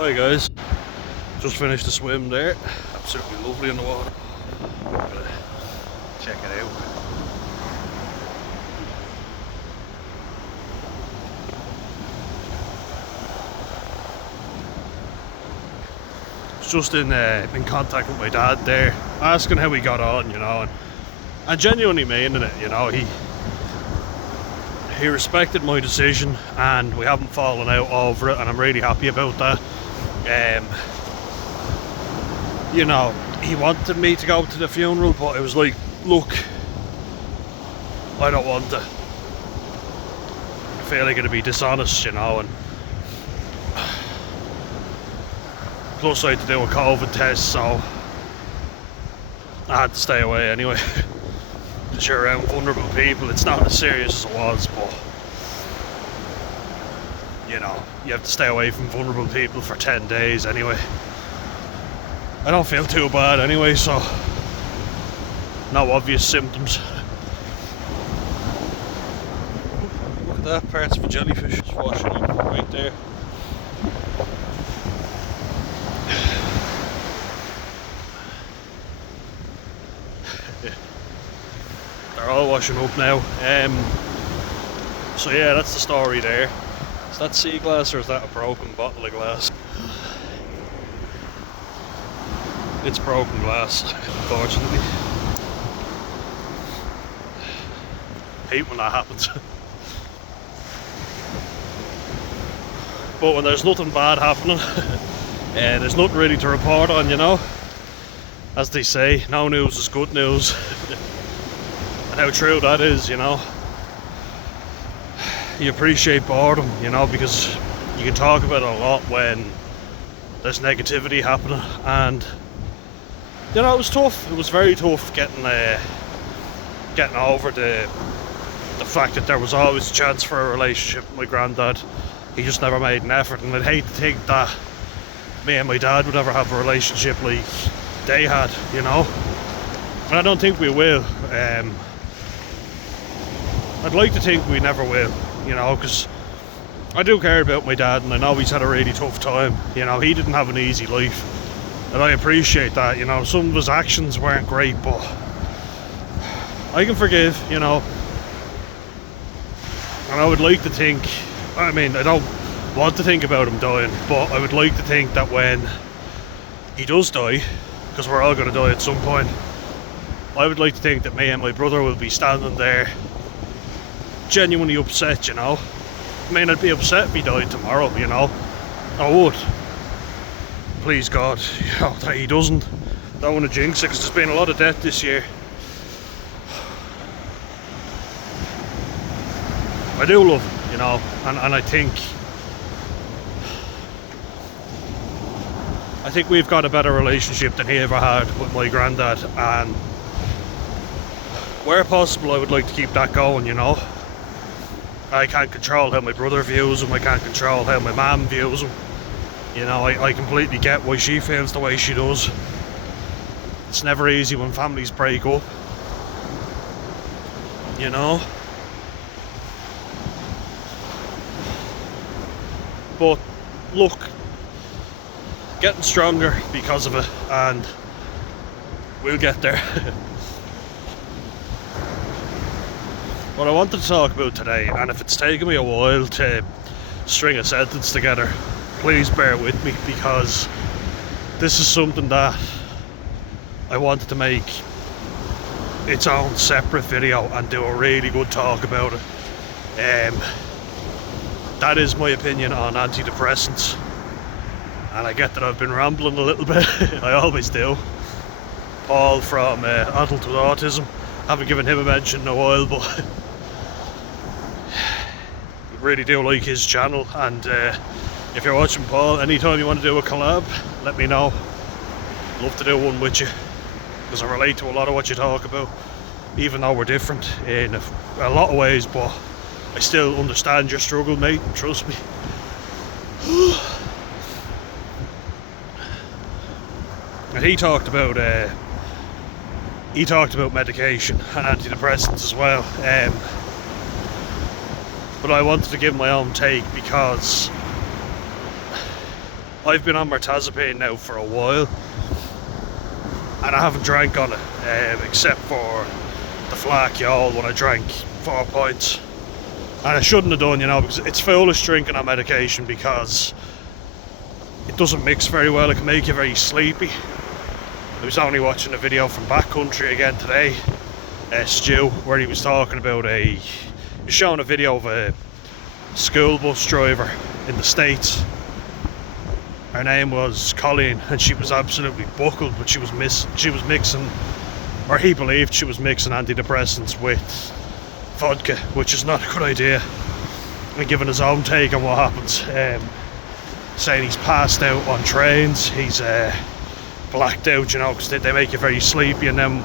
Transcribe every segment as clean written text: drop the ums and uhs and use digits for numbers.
Hi guys, just finished the swim there. Absolutely lovely in the water. Gonna check it out. Was just in contact with my dad there, asking how he got on, and genuinely meaning it. He respected my decision, and we haven't fallen out over it, and I'm really happy about that. He wanted me to go to the funeral, but it was like, look, I don't want to. I feel like it'd be dishonest, and plus I had to do a COVID test, so I had to stay away anyway. Because you're around vulnerable people. It's not as serious as it was, but you have to stay away from vulnerable people for 10 days anyway. I don't feel too bad anyway, so no obvious symptoms. Look at that, parts of a jellyfish just washing up right there. They're all washing up now. So yeah, that's the story there. Is that sea glass or is that a broken bottle of glass? It's broken glass, unfortunately. Hate when that happens. But when there's nothing bad happening, there's nothing really to report on, As they say, no news is good news. And how true that is, You appreciate boredom, because you can talk about it a lot when there's negativity happening. And it was tough. It was very tough getting over the fact that there was always a chance for a relationship with my granddad. He just never made an effort, and I'd hate to think that me and my dad would ever have a relationship like they had, And I don't think we will. I'd like to think we never will, because I do care about my dad, and I know he's had a really tough time. He didn't have an easy life, and I appreciate that. Some of his actions weren't great, but I can forgive, and I would like to think, I don't want to think about him dying, but I would like to think that when he does die, because we're all going to die at some point, I would like to think that me and my brother will be standing there genuinely upset, I'd be upset if he died tomorrow, I would. Please God, that he doesn't. Don't want to jinx it, because there's been a lot of death this year. I do love him, and I think we've got a better relationship than he ever had with my granddad, and where possible I would like to keep that going, I can't control how my brother views him, I can't control how my mum views him. I completely get why she feels the way she does. It's never easy when families break up, But look, getting stronger because of it, and we'll get there. What I wanted to talk about today, and if it's taken me a while to string a sentence together, please bear with me, because this is something that I wanted to make its own separate video and do a really good talk about it. That is my opinion on antidepressants, and I get that I've been rambling a little bit. I always do. Paul from Adult with Autism, haven't given him a mention in a while, but really do like his channel, and if you're watching, Paul, anytime you want to do a collab, let me know. Love to do one with you, because I relate to a lot of what you talk about, even though we're different in a lot of ways, but I still understand your struggle, mate, trust me. And he talked about medication and antidepressants as well. But I wanted to give my own take, because I've been on Mirtazapine now for a while, and I haven't drank on it, except for the flak y'all when I drank 4 pints. And I shouldn't have done, you know, because it's foolish drinking on medication because it doesn't mix very well. It can make you very sleepy. I was only watching a video from Backcountry again today, Stu, where he was talking about he was showing a video of a school bus driver in the States. Her name was Colleen, and she was absolutely buckled, but she was mixing, or he believed she was mixing antidepressants with vodka, which is not a good idea. And giving his own take on what happens, saying he's passed out on trains, he's blacked out, you know, because they make you very sleepy, and then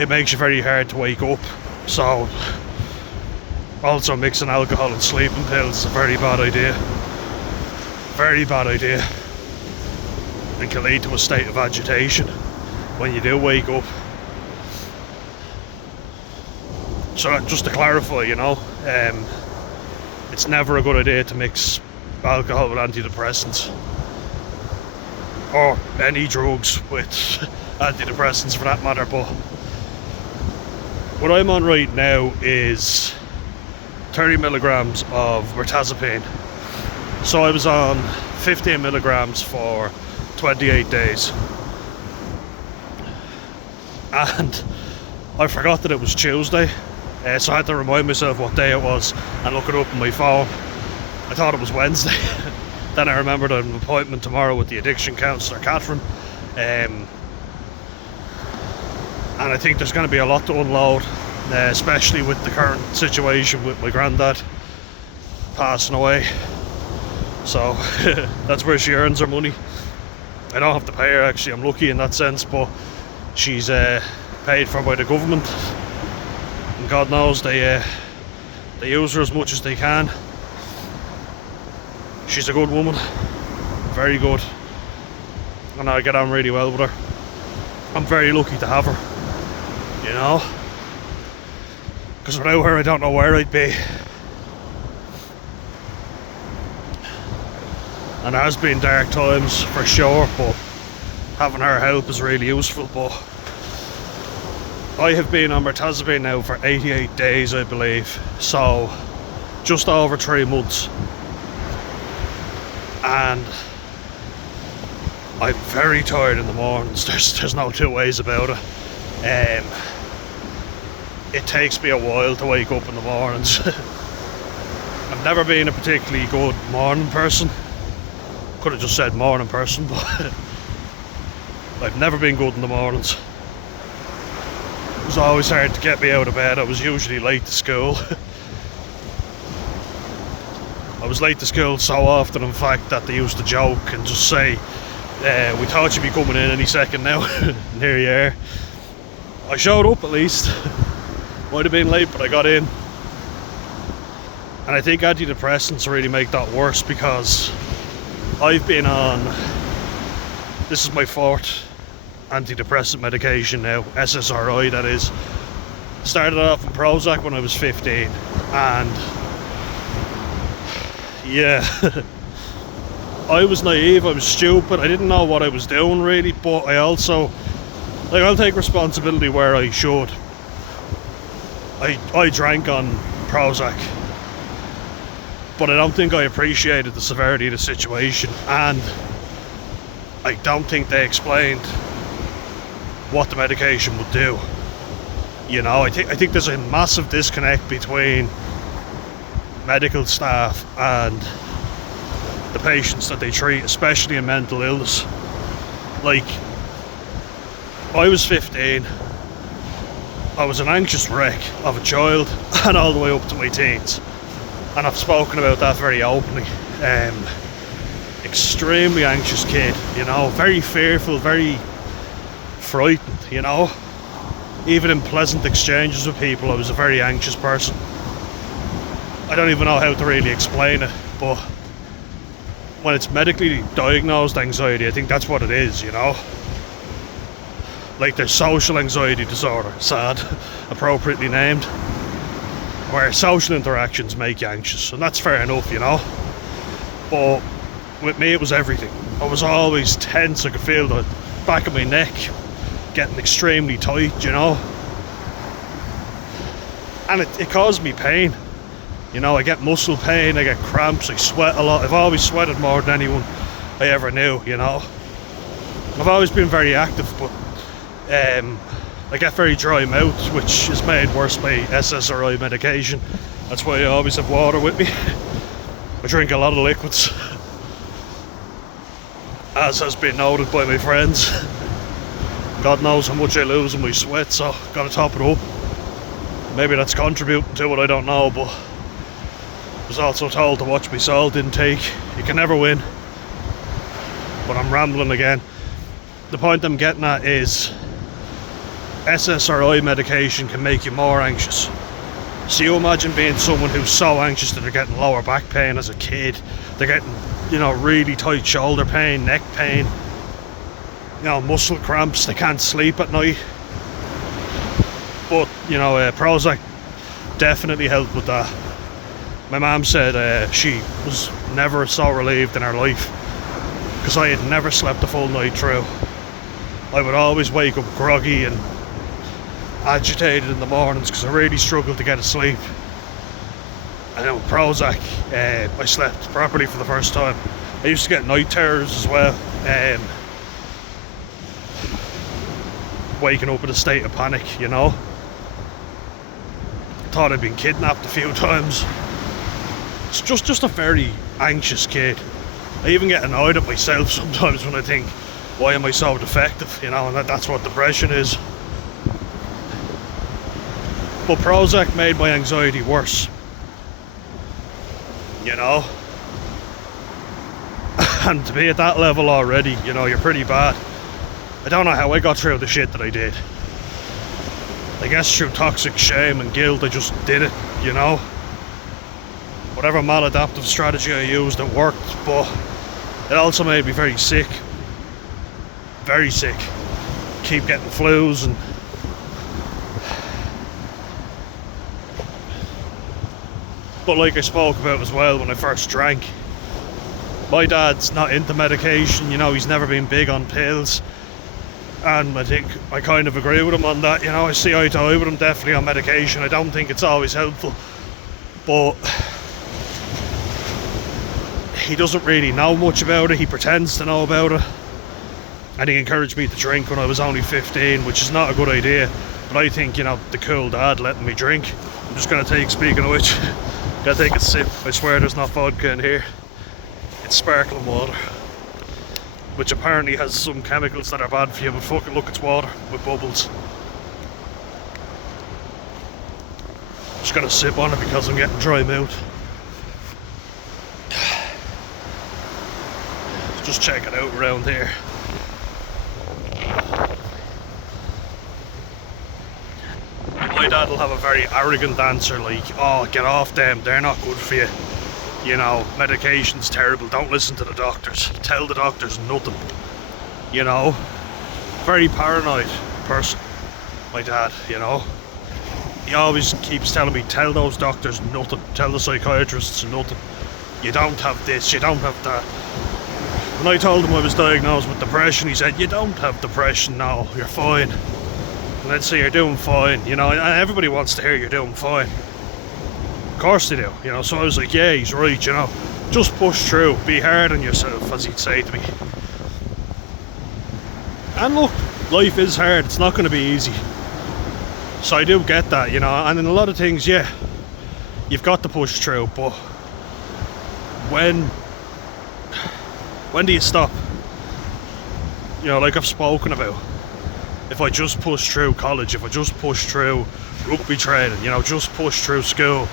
it makes you very hard to wake up. So also mixing alcohol and sleeping pills is a very bad idea. Very bad idea. And can lead to a state of agitation when you do wake up. So just to clarify, you know, it's never a good idea to mix alcohol with antidepressants, or any drugs with antidepressants for that matter. But what I'm on right now is 30 milligrams of Mirtazapine. So I was on 15 milligrams for 28 days, and I forgot that it was Tuesday, so I had to remind myself what day it was and look it up on my phone. I thought it was Wednesday. Then I remembered I have an appointment tomorrow with the addiction counsellor Catherine, and I think there's going to be a lot to unload, especially with the current situation with my granddad passing away. So that's where she earns her money. I don't have to pay her, actually. I'm lucky in that sense, but she's paid for by the government, and God knows they use her as much as they can. She's a good woman, very good, and I get on really well with her. I'm very lucky to have her, you know, because without her I don't know where I'd be. And there has been dark times for sure, but having her help is really useful. But I have been on Mirtazapine now for 88 days, I believe, so just over 3 months, and I'm very tired in the mornings. There's no two ways about it. It takes me a while to wake up in the mornings. I've never been a particularly good morning person. Could have just said morning person, but I've never been good in the mornings. It was always hard to get me out of bed. I was usually late to school. I was late to school so often, in fact, that they used to joke and just say, we thought you'd be coming in any second now. And here you are. I showed up at least. Might have been late, but I got in. And I think antidepressants really make that worse, because I've been on, this is my 4th antidepressant medication now, SSRI that is. Started off in Prozac when I was 15, and yeah, I was naive, I was stupid, I didn't know what I was doing really, but I also, like, I'll take responsibility where I should. I drank on Prozac, but I don't think I appreciated the severity of the situation, and I don't think they explained what the medication would do. You know, I think there's a massive disconnect between medical staff and the patients that they treat, especially in mental illness. Like, I was 15, I was an anxious wreck of a child, and all the way up to my teens. And I've spoken about that very openly. Extremely anxious kid, you know, very fearful, very frightened, you know. Even in pleasant exchanges with people, I was a very anxious person. I don't even know how to really explain it, but when it's medically diagnosed anxiety, I think that's what it is, you know. Like, there's social anxiety disorder, SAD, appropriately named, where social interactions make you anxious, and that's fair enough, you know. But with me it was everything. I was always tense. I could feel the back of my neck getting extremely tight, you know. And it caused me pain. You know, I get muscle pain, I get cramps, I sweat a lot. I've always sweated more than anyone I ever knew, you know. I've always been very active, but I get very dry mouth, which is made worse by SSRI medication. That's why I always have water with me. I drink a lot of liquids, as has been noted by my friends. God knows how much I lose in my sweat, so gotta top it up. Maybe that's contributing to it, I don't know, but I was also told to watch my salt intake. You can never win. But I'm rambling again. The point I'm getting at is SSRI medication can make you more anxious. So you imagine being someone who's so anxious that they're getting lower back pain as a kid. They're getting, you know, really tight shoulder pain, neck pain, you know, muscle cramps. They can't sleep at night. But, you know, Prozac definitely helped with that. My mum said she was never so relieved in her life because I had never slept a full night through. I would always wake up groggy and agitated in the mornings because I really struggled to get to sleep. And then with Prozac, I slept properly for the first time. I used to get night terrors as well. Waking up in a state of panic, you know. Thought I'd been kidnapped a few times. It's just a very anxious kid. I even get annoyed at myself sometimes when I think, why am I so defective, you know, and that's what depression is. But Prozac made my anxiety worse, you know. And to be at that level already, you know, you're pretty bad. I don't know how I got through the shit that I did. I guess through toxic shame and guilt, I just did it, you know. Whatever maladaptive strategy I used, it worked, but it also made me very sick. Very sick. Keep getting flus and... But like I spoke about as well when I first drank, my dad's not into medication, you know, he's never been big on pills. And I think I kind of agree with him on that, you know. I see eye to eye with him definitely on medication. I don't think it's always helpful, but he doesn't really know much about it. He pretends to know about it, and he encouraged me to drink when I was only 15, which is not a good idea, but I think, you know, the cool dad letting me drink. I'm just gonna take, speaking of which, gotta take a sip. I swear there's not vodka in here, it's sparkling water, which apparently has some chemicals that are bad for you, but fucking look, it's water with bubbles. Just gotta sip on it because I'm getting dry mouth. Just check it out around here. My dad will have a very arrogant answer like, oh, get off them, they're not good for you. You know, medication's terrible, don't listen to the doctors. Tell the doctors nothing. You know, very paranoid person, my dad, you know. He always keeps telling me, tell those doctors nothing, tell the psychiatrists nothing. You don't have this, you don't have that. When I told him I was diagnosed with depression, he said, you don't have depression, no, you're fine. And I'd say, you're doing fine, you know, and everybody wants to hear you're doing fine. Of course they do, you know, so I was like, yeah, he's right, you know, just push through, be hard on yourself, as he'd say to me. And look, life is hard, it's not going to be easy. So I do get that, you know, and in a lot of things, yeah, you've got to push through, but when do you stop? You know, like I've spoken about, if I just push through college, if I just push through rugby training, you know, just push through school,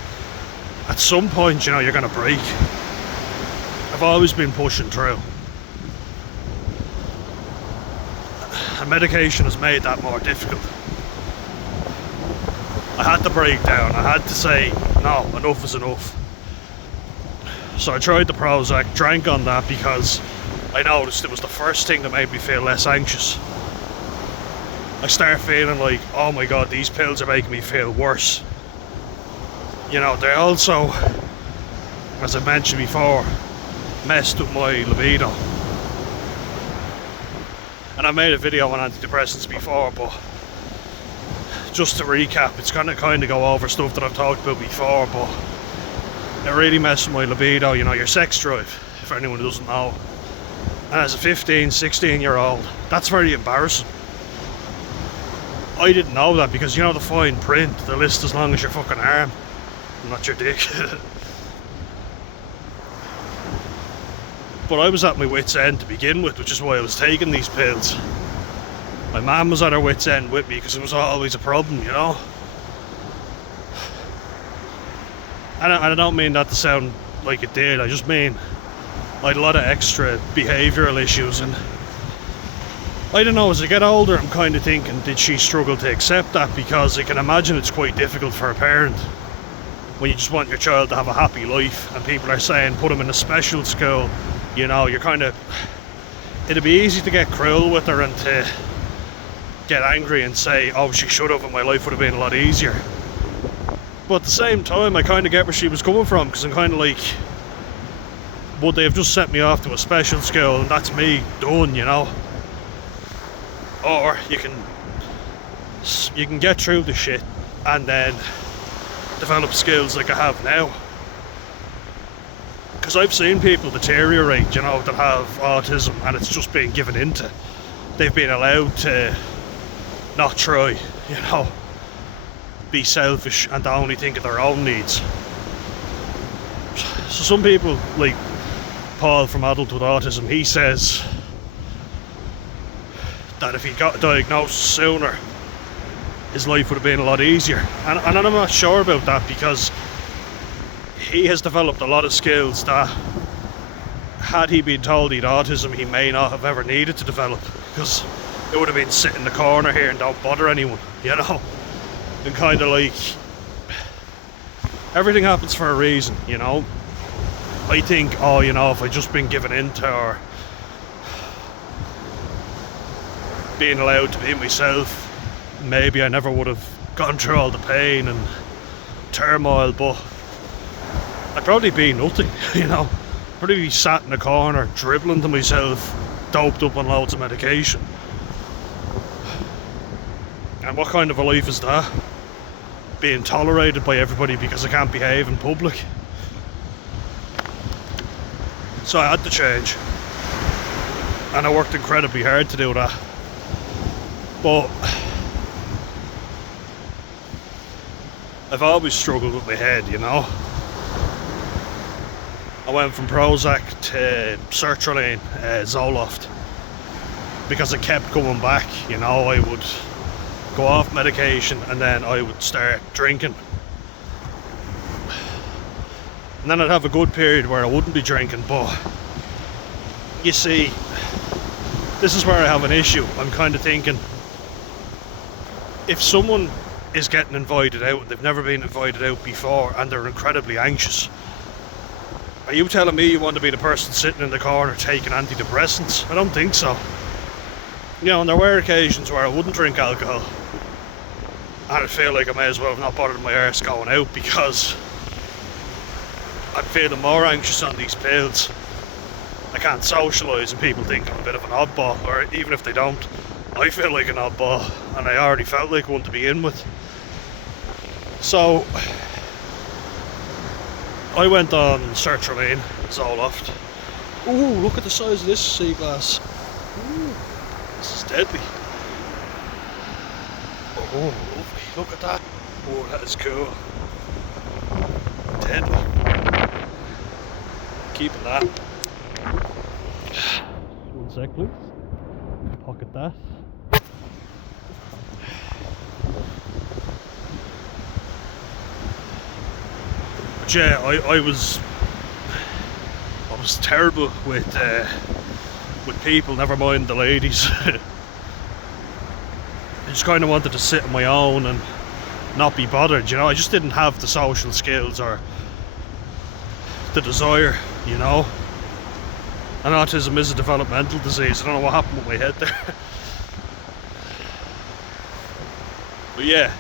at some point, you know, you're going to break. I've always been pushing through. And medication has made that more difficult. I had to break down. I had to say, no, enough is enough. So I tried the Prozac, drank on that because I noticed it was the first thing that made me feel less anxious. I started feeling like, oh my god, these pills are making me feel worse. You know, they also, as I mentioned before, messed with my libido. And I made a video on antidepressants before, but just to recap, it's gonna kind of go over stuff that I've talked about before, but it really messed with my libido, you know, your sex drive, if anyone doesn't know. And as a 15, 16-year-old, that's very embarrassing. I didn't know that because, you know, the fine print, the list as long as your fucking arm, not your dick. But I was at my wit's end to begin with, which is why I was taking these pills. My mum was at her wit's end with me because it was always a problem, you know. And I don't mean that to sound like it did, I just mean I had a lot of extra behavioural issues, and I don't know, as I get older I'm kind of thinking, did she struggle to accept that? Because I can imagine it's quite difficult for a parent when you just want your child to have a happy life and people are saying put him in a special school, you know, you're kind of, it'd be easy to get cruel with her and to get angry and say, oh, she should have and my life would have been a lot easier. But at the same time, I kind of get where she was coming from, because I'm kind of like, would they have just sent me off to a special school and that's me done, you know? Or you can get through the shit and then develop skills like I have now. Because I've seen people deteriorate, you know, that have autism and it's just been given into. They've been allowed to not try, you know, be selfish and to only think of their own needs. So some people, like Paul from Adult with Autism, he says that if he got diagnosed sooner, his life would have been a lot easier. And I'm not sure about that, because he has developed a lot of skills that, had he been told he'd autism, he may not have ever needed to develop, because it would have been sit in the corner here and don't bother anyone, you know? And kind of like, everything happens for a reason, you know? I think, oh, you know, if I'd just been given into or being allowed to be myself, maybe I never would have gone through all the pain and turmoil, but I'd probably be nothing, you know? Probably be sat in a corner, dribbling to myself, doped up on loads of medication. And what kind of a life is that? Being tolerated by everybody because I can't behave in public. So I had to change. And I worked incredibly hard to do that. But I've always struggled with my head, you know? I went from Prozac to sertraline, Zoloft, because I kept going back, you know. I would go off medication and then I would start drinking. And then I'd have a good period where I wouldn't be drinking, but you see, this is where I have an issue. I'm kind of thinking, if someone is getting invited out and they've never been invited out before and they're incredibly anxious, are you telling me you want to be the person sitting in the corner taking antidepressants? I don't think so. You know, and there were occasions where I wouldn't drink alcohol and I'd feel like I may as well have not bothered my arse going out, because I'm feeling more anxious on these pills. I can't socialise and people think I'm a bit of an oddball, or even if they don't, I feel like an oddball, and I already felt like one to begin with. So I went on sertraline, Zoloft. Ooh, look at the size of this sea glass. Ooh, this is deadly. Oh, lovely, look at that. Oh, that is cool. Deadly. Keeping that. 1 sec, please. Pocket that. But yeah, I was terrible with people, never mind the ladies. I just kind of wanted to sit on my own and not be bothered, you know. I just didn't have the social skills or the desire, you know. And autism is a developmental disease. I don't know what happened with my head there. But yeah,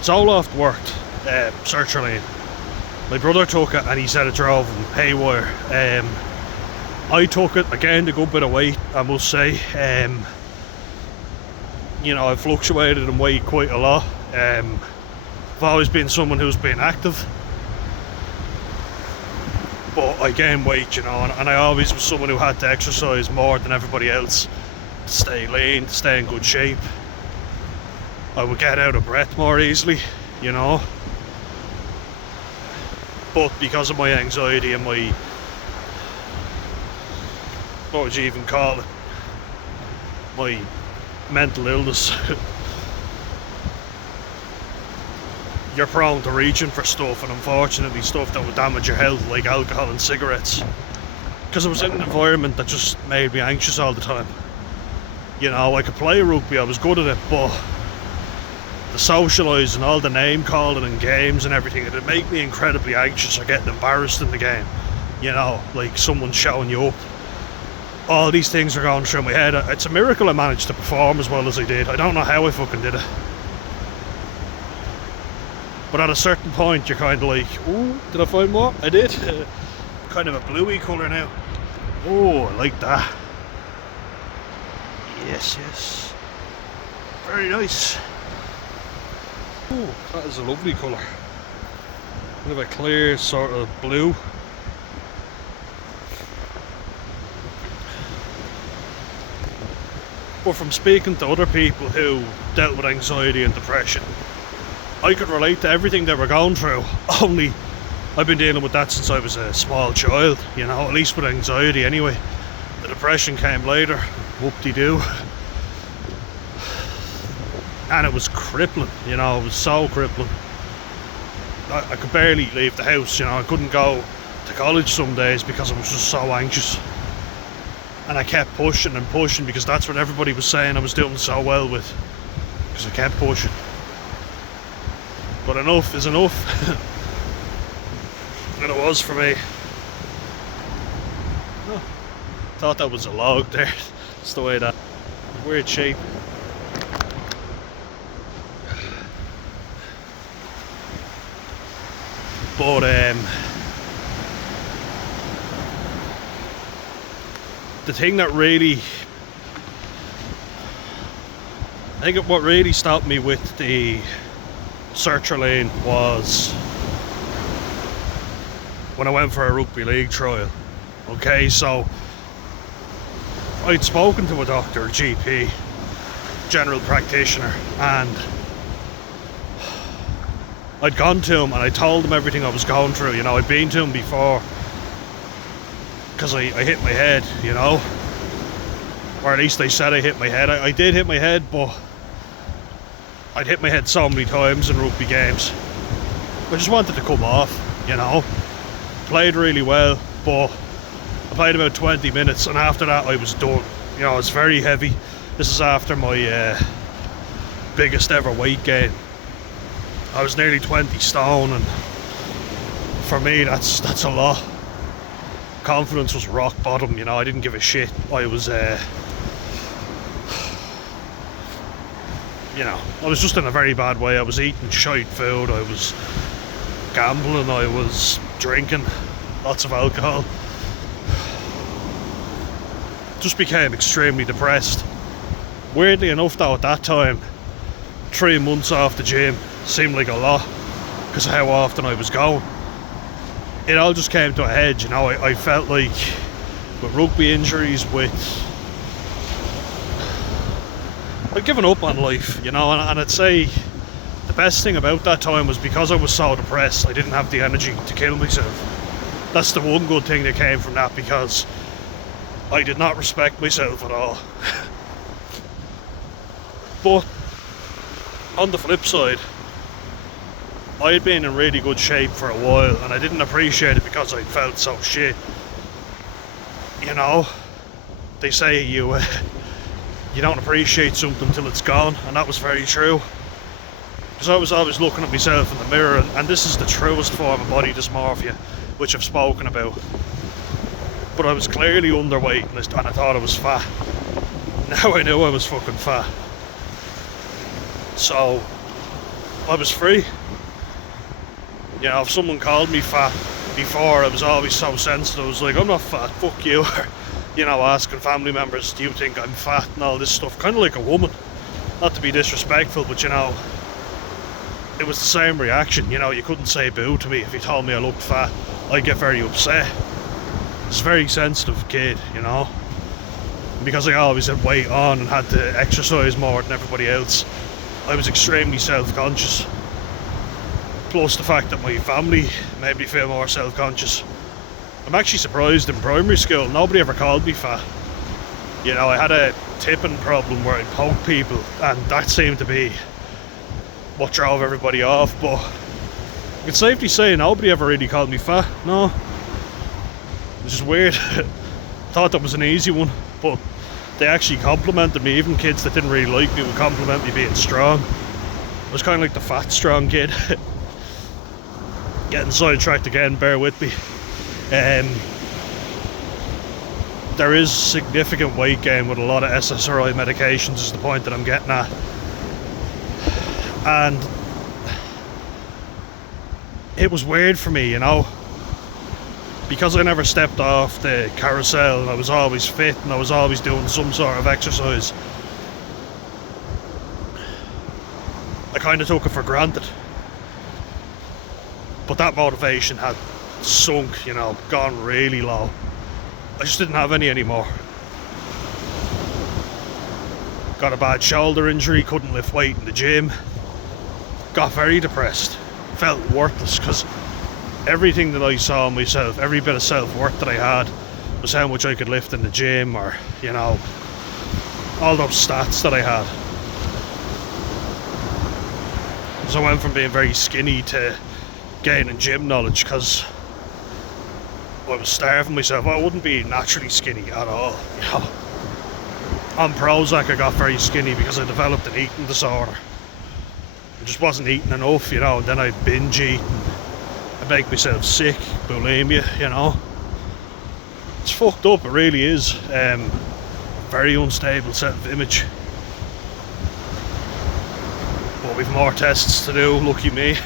Zoloft worked, sertraline. My brother took it and he said it drove him haywire. I took it, I gained a good bit of weight, I must say. You know, I've fluctuated in weight quite a lot. I've always been someone who's been active, but I gained weight, you know, and I always was someone who had to exercise more than everybody else to stay lean, to stay in good shape. I would get out of breath more easily, you know. But because of my anxiety and my, what would you even call it, my mental illness, you're prone to reaching for stuff, and unfortunately stuff that would damage your health, like alcohol and cigarettes, because I was in an environment that just made me anxious all the time. You know, I could play rugby, I was good at it, but the socialising, all the name calling and games and everything, it'd make me incredibly anxious or getting embarrassed in the game. You know, like someone shouting you up. All these things are going through my head. It's a miracle I managed to perform as well as I did. I don't know how I fucking did it. But at a certain point you're kind of like, ooh, did I find more? I did. Kind of a bluey colour now. Oh, I like that. Yes, yes. Very nice. Oh, that is a lovely colour. Bit of a clear sort of blue. But from speaking to other people who dealt with anxiety and depression, I could relate to everything they were going through, only I've been dealing with that since I was a small child, you know, at least with anxiety anyway. The depression came later, whoop-de-doo. And it was crippling, you know, it was so crippling. I could barely leave the house, you know, I couldn't go to college some days because I was just so anxious. And I kept pushing and pushing because that's what everybody was saying I was doing so well with. Because I kept pushing. But enough is enough. And it was for me. Oh, thought that was a log there. It's the way that weird shape. But the thing that really, I think what really stopped me with the sertraline was when I went for a rugby league trial. Okay, so I'd spoken to a doctor, a GP, general practitioner, and I'd gone to him and I told him everything I was going through. You know, I'd been to him before because I hit my head, you know, or at least they said I hit my head. I did hit my head, but I'd hit my head so many times in rugby games. I just wanted to come off, you know. Played really well, but I played about 20 minutes and after that I was done. You know, it's very heavy. This is after my biggest ever weight gain. I was nearly 20 stone, and for me that's a lot. Confidence was rock bottom, you know, I didn't give a shit. I was you know, I was just in a very bad way. I was eating shite food, I was gambling, I was drinking lots of alcohol. Just became extremely depressed. Weirdly enough though, at that time, 3 months off the gym seemed like a lot because of how often I was going. It all just came to a head, you know. I felt like with rugby injuries, I'd given up on life, you know, and I'd say the best thing about that time was because I was so depressed, I didn't have the energy to kill myself. That's the one good thing that came from that, because I did not respect myself at all. But on the flip side, I had been in really good shape for a while and I didn't appreciate it because I felt so shit. You know, they say you don't appreciate something till it's gone, and that was very true. Because I was always looking at myself in the mirror, and this is the truest form of body dysmorphia, which I've spoken about. But I was clearly underweight and I thought I was fat. Now I knew I was fucking fat. So I was free. You know, if someone called me fat before, I was always so sensitive. I was like, I'm not fat, fuck you. You know, asking family members, do you think I'm fat and all this stuff, kind of like a woman. Not to be disrespectful, but you know, it was the same reaction. You know, you couldn't say boo to me if you told me I looked fat. I'd get very upset. I was a very sensitive kid, you know. And because I always had weight on and had to exercise more than everybody else, I was extremely self-conscious. Plus the fact that my family made me feel more self-conscious. I'm actually surprised in primary school nobody ever called me fat. You know, I had a tipping problem where I'd poke people, and that seemed to be what drove everybody off, but I can safely say nobody ever really called me fat, no. Which is weird. Thought that was an easy one, but they actually complimented me. Even kids that didn't really like me would compliment me being strong. I was kind of like the fat, strong kid. Getting sidetracked again, bear with me. There is significant weight gain with a lot of SSRI medications, is the point that I'm getting at. And it was weird for me, you know, because I never stepped off the carousel and I was always fit and I was always doing some sort of exercise. I kind of took it for granted. But that motivation had sunk, you know, gone really low. I just didn't have any anymore. Got a bad shoulder injury, couldn't lift weight in the gym. Got very depressed. Felt worthless because everything that I saw in myself, every bit of self-worth that I had, was how much I could lift in the gym, or, you know, all those stats that I had. So I went from being very skinny to gaining gym knowledge because I was starving myself. I wouldn't be naturally skinny at all, you know. On Prozac I got very skinny because I developed an eating disorder. I just wasn't eating enough, you know, and then I'd binge eat and I'd make myself sick, bulimia, you know. It's fucked up, it really is. Very unstable self-image. But we've more tests to do, lucky me.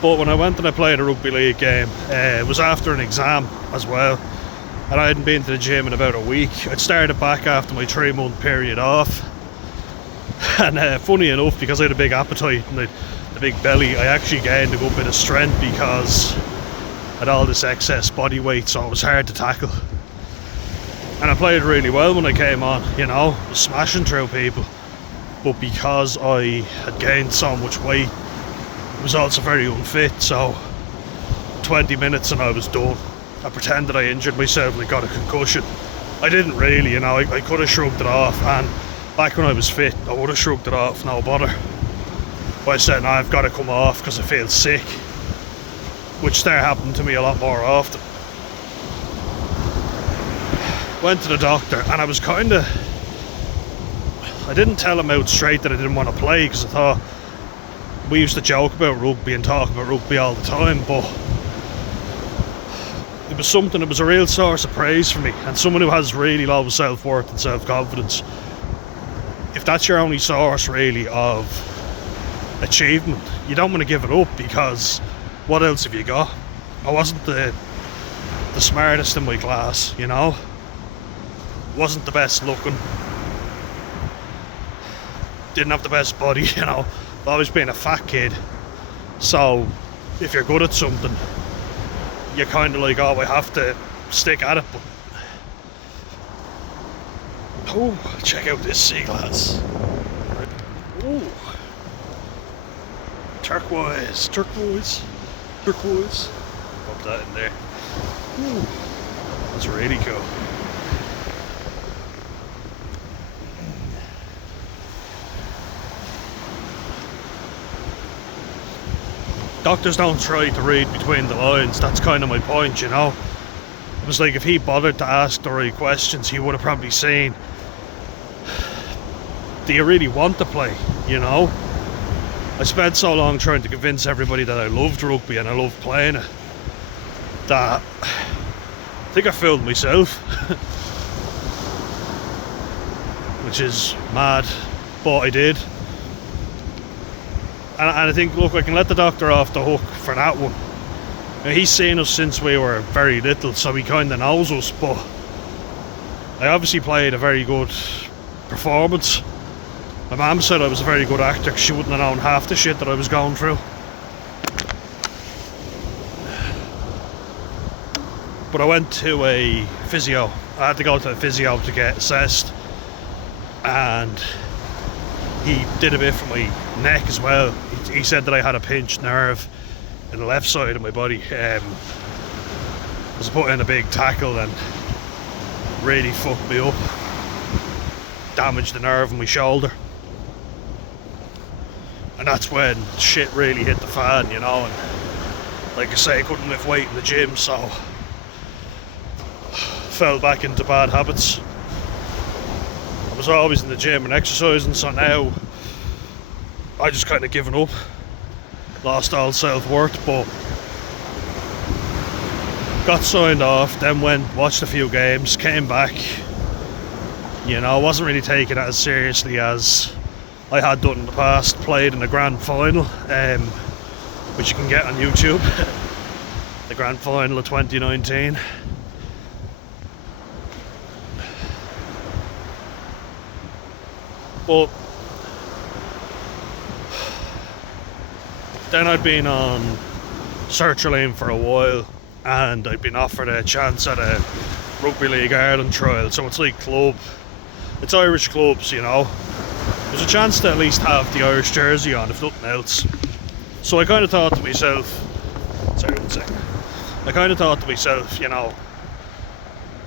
But when I went and I played a rugby league game, it was after an exam as well, and I hadn't been to the gym in about a week. I'd started back after my 3-month period off, and funny enough, because I had a big appetite and the big belly, I actually gained a good bit of strength because I had all this excess body weight, so it was hard to tackle. And I played really well when I came on, you know, was smashing through people. But because I had gained so much weight, I was also very unfit, so 20 minutes and I was done. I pretended I injured myself and I got a concussion. I didn't really, you know, I could have shrugged it off, and back when I was fit, I would have shrugged it off, no bother. But I said, no, I've got to come off because I feel sick, which started happening to me a lot more often. Went to the doctor and I was kind of, I didn't tell him out straight that I didn't want to play because I thought, we used to joke about rugby and talk about rugby all the time, but it was something that was a real source of praise for me. And someone who has really low self-worth and self-confidence, if that's your only source really of achievement, you don't want to give it up, because what else have you got? I wasn't the smartest in my class, you know, wasn't the best looking, didn't have the best body, you know. I've always been a fat kid, so if you're good at something, you're kind of like, oh, I have to stick at it. But oh, check out this sea glass. Oh, turquoise. Pop that in there. Ooh, that's really cool. Doctors don't try to read between the lines, that's kind of my point, you know. It was like, if he bothered to ask the right questions, he would have probably seen, do you really want to play, you know? I spent so long trying to convince everybody that I loved rugby and I loved playing it, that I think I fooled myself. Which is mad. but I did. And I think, look, I can let the doctor off the hook for that one. Now, he's seen us since we were very little, so he kind of knows us, but I obviously played a very good performance. My mum said I was a very good actor because she wouldn't have known half the shit that I was going through. But I went to a physio. I had to go to a physio to get assessed, and he did a bit for my neck as well. He said that I had a pinched nerve in the left side of my body. I was put in a big tackle and really fucked me up, damaged the nerve in my shoulder, and that's when shit really hit the fan, you know. And like I say, I couldn't lift weight in the gym, so fell back into bad habits. I was always in the gym and exercising, so now I just kind of given up, lost all self-worth, but got signed off, then went, watched a few games, came back, you know, wasn't really taking it as seriously as I had done in the past. Played in the grand final, which you can get on YouTube, the grand final of 2019. But then I'd been on sertraline for a while, and I'd been offered a chance at a Rugby League Ireland trial. So it's like club, it's Irish clubs, you know. There's a chance to at least have the Irish jersey on, if nothing else. So I kind of thought to myself, sorry, 1 second. I kind of thought to myself, you know,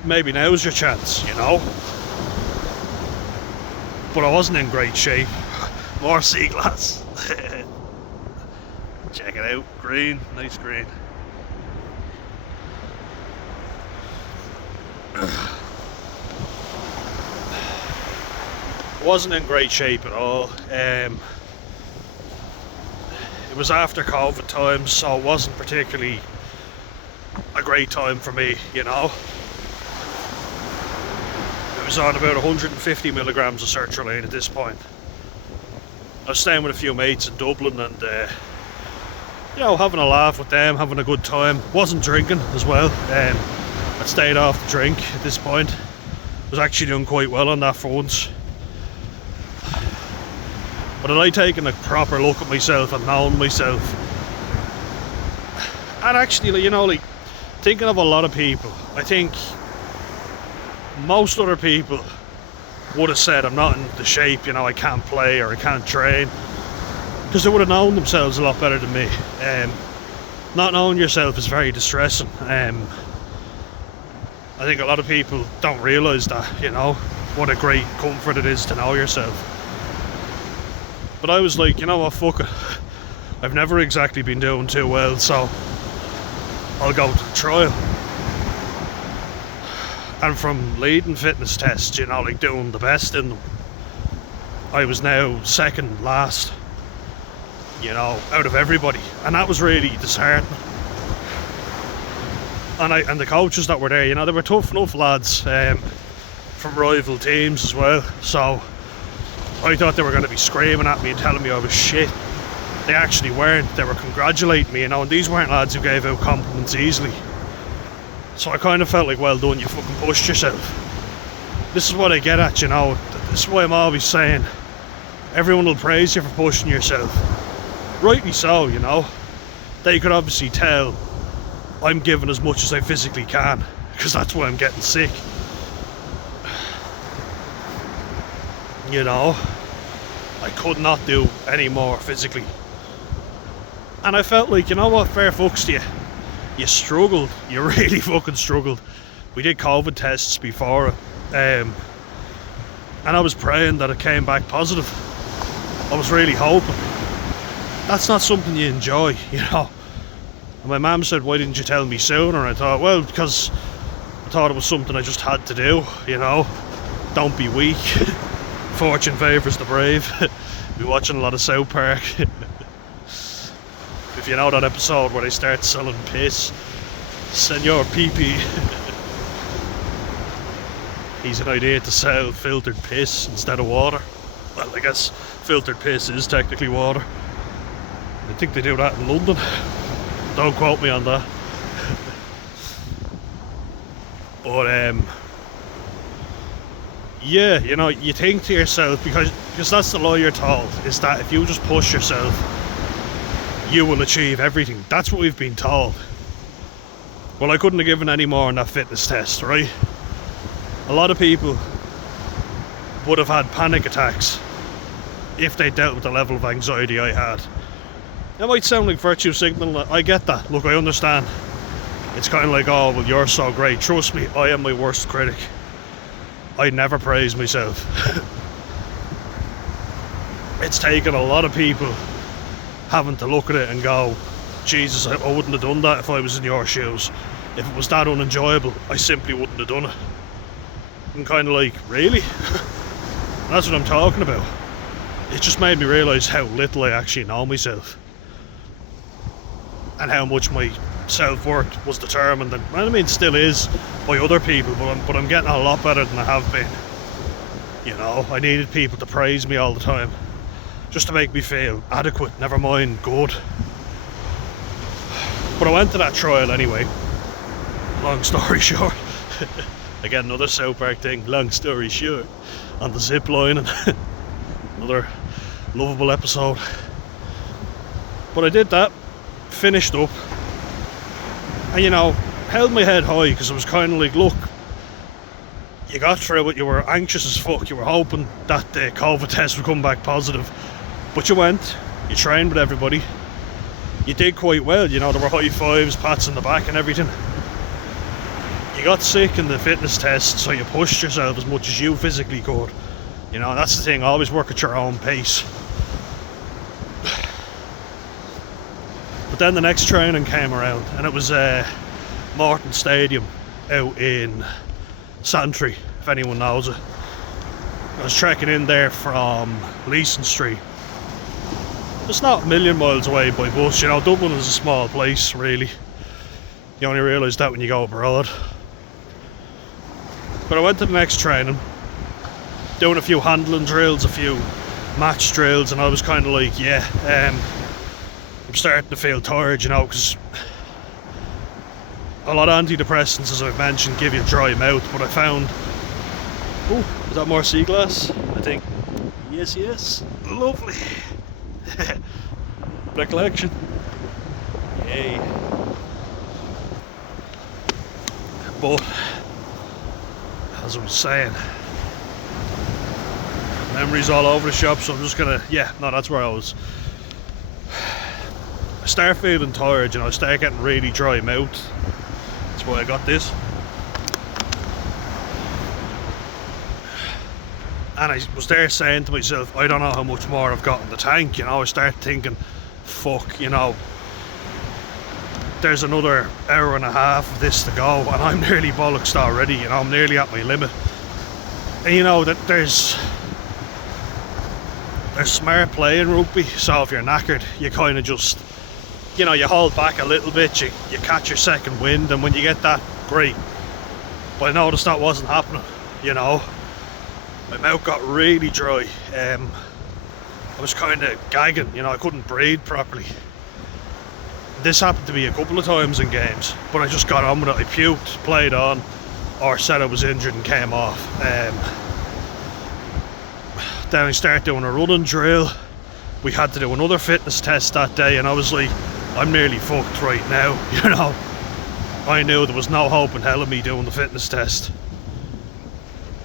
maybe now's your chance, you know. But I wasn't in great shape. More sea glass. Check it out, green, nice green. Wasn't in great shape at all. It was after COVID times, so it wasn't particularly a great time for me, you know. I was on about 150 milligrams of sertraline at this point. I was staying with a few mates in Dublin and you know, having a laugh with them, having a good time. Wasn't drinking as well. I'd stayed off the drink at this point. Was actually doing quite well on that for once. But I'd like taking a proper look at myself and knowing myself. And actually, you know, like, thinking of a lot of people, I think most other people would have said I'm not in the shape, you know, I can't play or I can't train, because they would have known themselves a lot better than me. Not knowing yourself is very distressing. I think a lot of people don't realise that, you know, what a great comfort it is to know yourself. But I was like, you know what, fuck it. I've never exactly been doing too well, so I'll go to the trial. And from leading fitness tests, you know, like doing the best in them, I was now second last, you know, out of everybody. And that was really disheartening. And the coaches that were there, you know, they were tough enough lads from rival teams as well. So I thought they were going to be screaming at me and telling me I was shit. They actually weren't. They were congratulating me, you know, and these weren't lads who gave out compliments easily. So I kind of felt like, well done, you fucking pushed yourself. This is what I get at, you know. This is why I'm always saying everyone will praise you for pushing yourself. Rightly so, you know. They could obviously tell I'm giving as much as I physically can, because that's why I'm getting sick. You know, I could not do any more physically. And I felt like, you know what, fair fucks to you. You struggled, you really fucking struggled. We did COVID tests before it, and I was praying that it came back positive. I was really hoping. That's not something you enjoy, you know. And my mum said, why didn't you tell me sooner? And I thought, well, because I thought it was something I just had to do, you know. Don't be weak. Fortune favours the brave. Be watching a lot of South Park. If you know that episode where they start selling piss, Senor Pee-Pee. He's an idea to sell filtered piss instead of water. well, I guess filtered piss is technically water. I think they do that in London. Don't quote me on that. But yeah, you know, you think to yourself, because that's the lie you're told, is that if you just push yourself, you will achieve everything. That's what we've been told. Well, I couldn't have given any more on that fitness test, right? A lot of people would have had panic attacks if they dealt with the level of anxiety I had. It might sound like virtue signaling, I get that, look, I understand. It's kind of like, oh, well, you're so great. Trust me, I am my worst critic. I never praise myself. It's taken a lot of people having to look at it and go, Jesus, I wouldn't have done that if I was in your shoes. If it was that unenjoyable, I simply wouldn't have done it. I'm kind of like, really? That's what I'm talking about. It just made me realise how little I actually know myself. And how much my self-worth was determined, and I mean still is, by other people, but I'm getting a lot better than I have been. You know, I needed people to praise me all the time, just to make me feel adequate, never mind good. But I went to that trial anyway. Long story short. Again, another South Park thing, long story short, on the zip line, and another lovable episode. But I did that, finished up, and you know, held my head high, because I was kind of like, look, you got through it, you were anxious as fuck, you were hoping that the COVID test would come back positive, but you went, you trained with everybody, you did quite well, you know, there were high fives, pats on the back and everything. You got sick in the fitness test, so you pushed yourself as much as you physically could. You know, that's the thing, always work at your own pace. But then the next training came around, and it was Morton Stadium out in Santry, if anyone knows it. I was trekking in there from Leeson Street. It's not a million miles away by bus, you know, Dublin is a small place, really. You only realise that when you go abroad. But I went to the next training, doing a few handling drills, a few match drills, and I was kind of like, yeah, I'm starting to feel tired, you know, because a lot of antidepressants, as I've mentioned, give you dry mouth, but I found... Oh, is that more sea glass? I think. Yes, lovely. Recollection. Yay. But, as I was saying, memories all over the shop, so I'm just gonna, yeah, no, that's where I was. I start feeling tired, you know, I start getting really dry mouth. That's why I got this. And I was there saying to myself, I don't know how much more I've got in the tank, you know. I start thinking, fuck, you know, there's another hour and a half of this to go, and I'm nearly bollocksed already, you know, I'm nearly at my limit. And you know that there's smart play in rugby, so if you're knackered, you kind of just, you know, you hold back a little bit, you catch your second wind, and when you get that, great. But I noticed that wasn't happening, you know. My mouth got really dry. I was kind of gagging, you know, I couldn't breathe properly. This happened to me a couple of times in games, but I just got on with it. I puked, played on, or said I was injured and came off. Then I started doing a running drill. We had to do another fitness test that day, and I was like, I'm nearly fucked right now, you know. I knew there was no hope in hell of me doing the fitness test.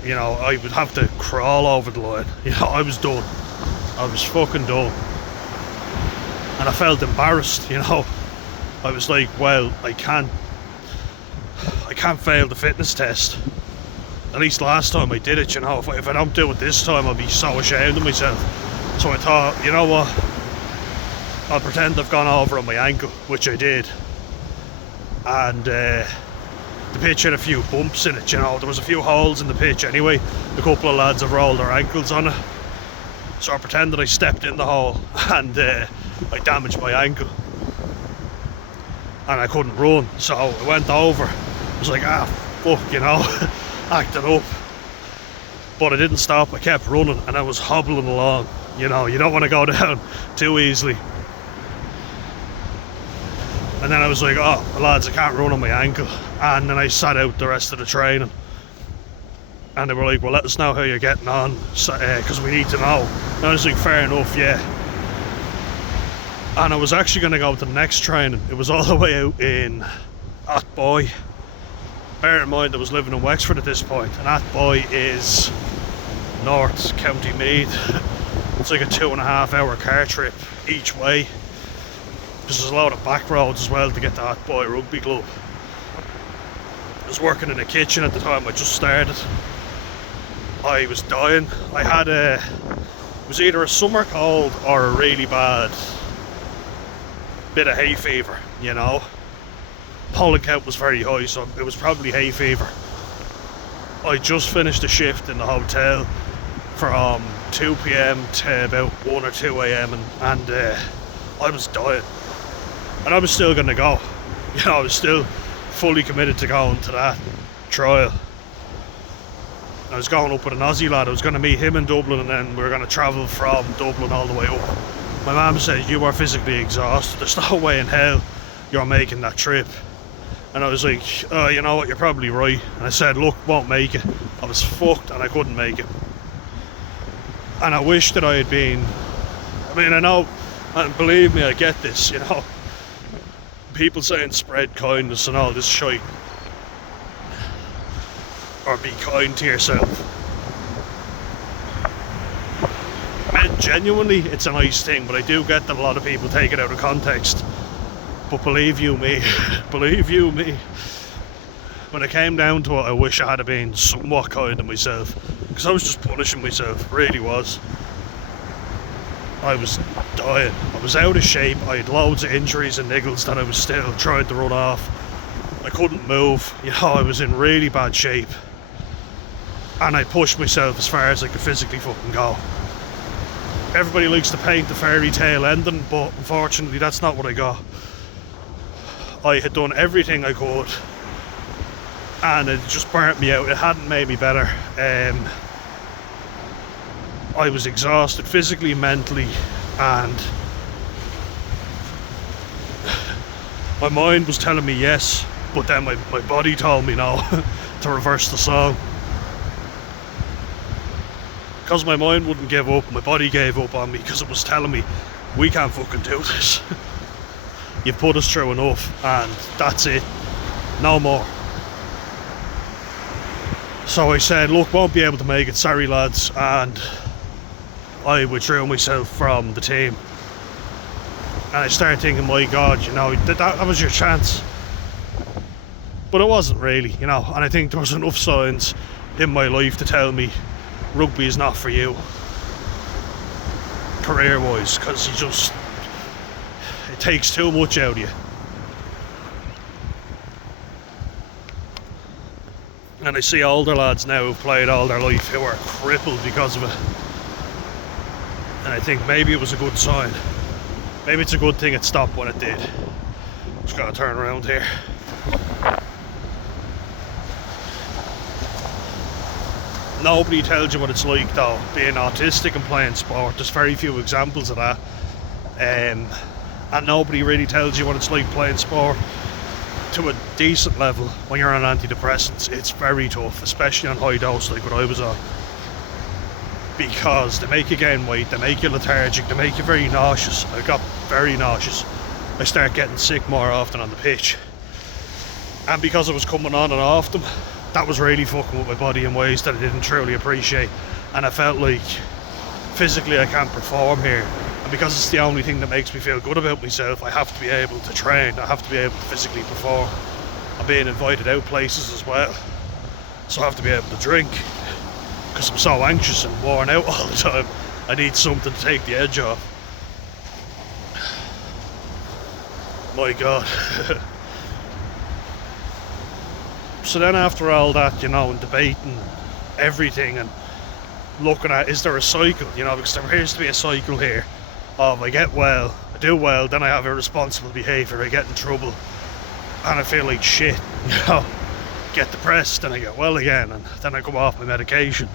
You know, I would have to crawl over the line. You know, I was done. I was fucking done. And I felt embarrassed, you know. I was like, well, I can't fail the fitness test. At least last time I did it, you know. If I don't do it this time, I'll be so ashamed of myself. So I thought, you know what, I'll pretend I've gone over on my ankle, which I did. And the pitch had a few bumps in it, you know. There was a few holes in the pitch anyway. A couple of lads have rolled their ankles on it. So I pretended I stepped in the hole, and I damaged my ankle. And I couldn't run, so I went over. I was like, ah, fuck, you know, acting up. But I didn't stop, I kept running and I was hobbling along. You know, you don't want to go down too easily. And then I was like, oh, lads, I can't run on my ankle. And then I sat out the rest of the training. And they were like, well, let us know how you're getting on, because we need to know. And I was like, fair enough, yeah. And I was actually going to go to the next training. It was all the way out in Athboy. Bear in mind, I was living in Wexford at this point, and Athboy is North County Meath. It's like a 2.5 hour car trip each way. Because there's a lot of back roads as well to get to Athboy Rugby Club. I was working in a kitchen at the time, I just started. I was dying. I had it was either a summer cold or a really bad bit of hay fever, you know. Pollen count was very high, so it was probably hay fever. I just finished a shift in the hotel from 2 p.m. to about 1 or 2 a.m. and I was dying. And I was still going to go. You know, I was still fully committed to going to that trial. I was going up with an Aussie lad. I was going to meet him in Dublin, and then we were going to travel from Dublin all the way up. My mum said, you are physically exhausted. There's no way in hell you're making that trip. And I was like, oh, you know what, you're probably right. And I said, look, won't make it. I was fucked and I couldn't make it. And I wish that I had been, I mean, I know, and believe me, I get this, you know. People saying spread kindness and all this shite. Or be kind to yourself. And genuinely, it's a nice thing, but I do get that a lot of people take it out of context. But believe you me, believe you me, when it came down to it, I wish I had been somewhat kind to myself. Because I was just punishing myself, really was. I was dying. I was out of shape. I had loads of injuries and niggles that I was still trying to run off. I couldn't move. You know, I was in really bad shape. And I pushed myself as far as I could physically fucking go. Everybody likes to paint the fairy tale ending, but unfortunately that's not what I got. I had done everything I could, and it just burnt me out. It hadn't made me better. I was exhausted physically, mentally, and my mind was telling me yes, but then my body told me no, to reverse the song. Because my mind wouldn't give up, my body gave up on me, because it was telling me, we can't fucking do this. You've put us through enough, and that's it. No more. So I said, look, won't be able to make it, sorry lads, and I withdrew myself from the team. And I started thinking, my God, you know, that was your chance. But it wasn't really, you know, and I think there was enough signs in my life to tell me rugby is not for you, career-wise, because it takes too much out of you. And I see older lads now who've played all their life who are crippled because of it. And I think maybe it was a good sign. Maybe it's a good thing it stopped when it did. Just gotta turn around here. Nobody tells you what it's like though, being autistic and playing sport. There's very few examples of that. And nobody really tells you what it's like playing sport to a decent level when you're on antidepressants. It's very tough, especially on high dose like what I was on. Because they make you gain weight, they make you lethargic, they make you very nauseous. I got very nauseous. I start getting sick more often on the pitch. And because I was coming on and off them, that was really fucking with my body in ways that I didn't truly appreciate. And I felt like physically I can't perform here. And because it's the only thing that makes me feel good about myself, I have to be able to train, I have to be able to physically perform. I'm being invited out places as well, so I have to be able to drink. Because I'm so anxious and worn out all the time, I need something to take the edge off. My God. So then after all that, you know, and debating everything and looking at, is there a cycle, you know, because there appears to be a cycle here of I get well, I do well, then I have irresponsible behaviour, I get in trouble, and I feel like shit, you know, get depressed, then I get well again, and then I come off my medication.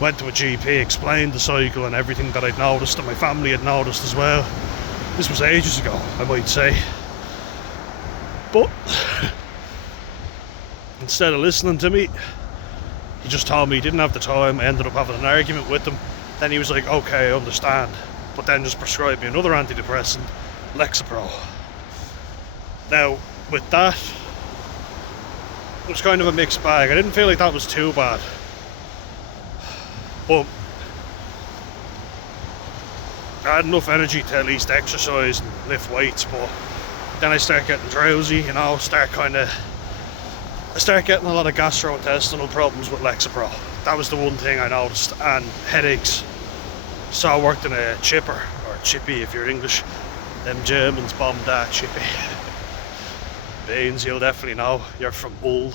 Went to a GP, explained the cycle and everything that I'd noticed and my family had noticed as well. This was ages ago, I might say. But instead of listening to me, he just told me he didn't have the time. I ended up having an argument with him. Then he was like, okay, I understand. But then just prescribed me another antidepressant, Lexapro. Now, with that, it was kind of a mixed bag. I didn't feel like that was too bad. But I had enough energy to at least exercise and lift weights, but then I start getting drowsy, you know, I start getting a lot of gastrointestinal problems with Lexapro. That was the one thing I noticed, and headaches. So I worked in a chipper, or chippy if you're English. Them Germans bombed that chippy. Beans, you'll definitely know, you're from Hull.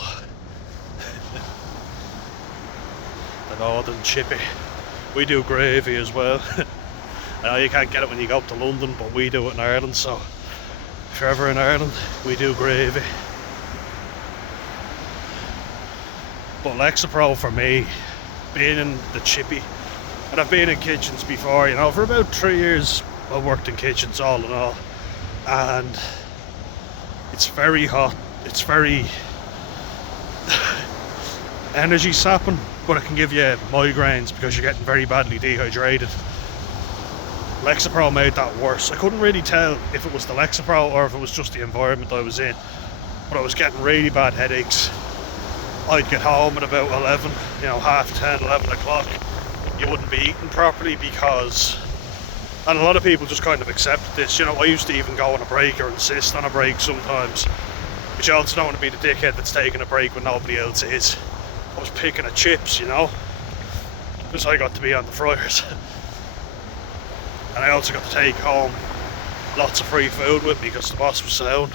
The northern chippy. We do gravy as well. I know you can't get it when you go up to London, but we do it in Ireland, so if you're ever in Ireland, we do gravy. But Lexapro for me, being in the chippy, and I've been in kitchens before, you know, for about 3 years I worked in kitchens all in all, and it's very hot, it's very energy sapping, but it can give you migraines because you're getting very badly dehydrated. Lexapro made that worse. I couldn't really tell if it was the Lexapro or if it was just the environment I was in, but I was getting really bad headaches. I'd get home at about 11, you know, half 10, 11 o'clock. You wouldn't be eating properly because, and a lot of people just kind of accepted this, you know. I used to even go on a break or insist on a break sometimes, but you also don't want to be the dickhead that's taking a break when nobody else is. I was picking at chips, you know, because I got to be on the fryers. And I also got to take home lots of free food with me because the boss was sound.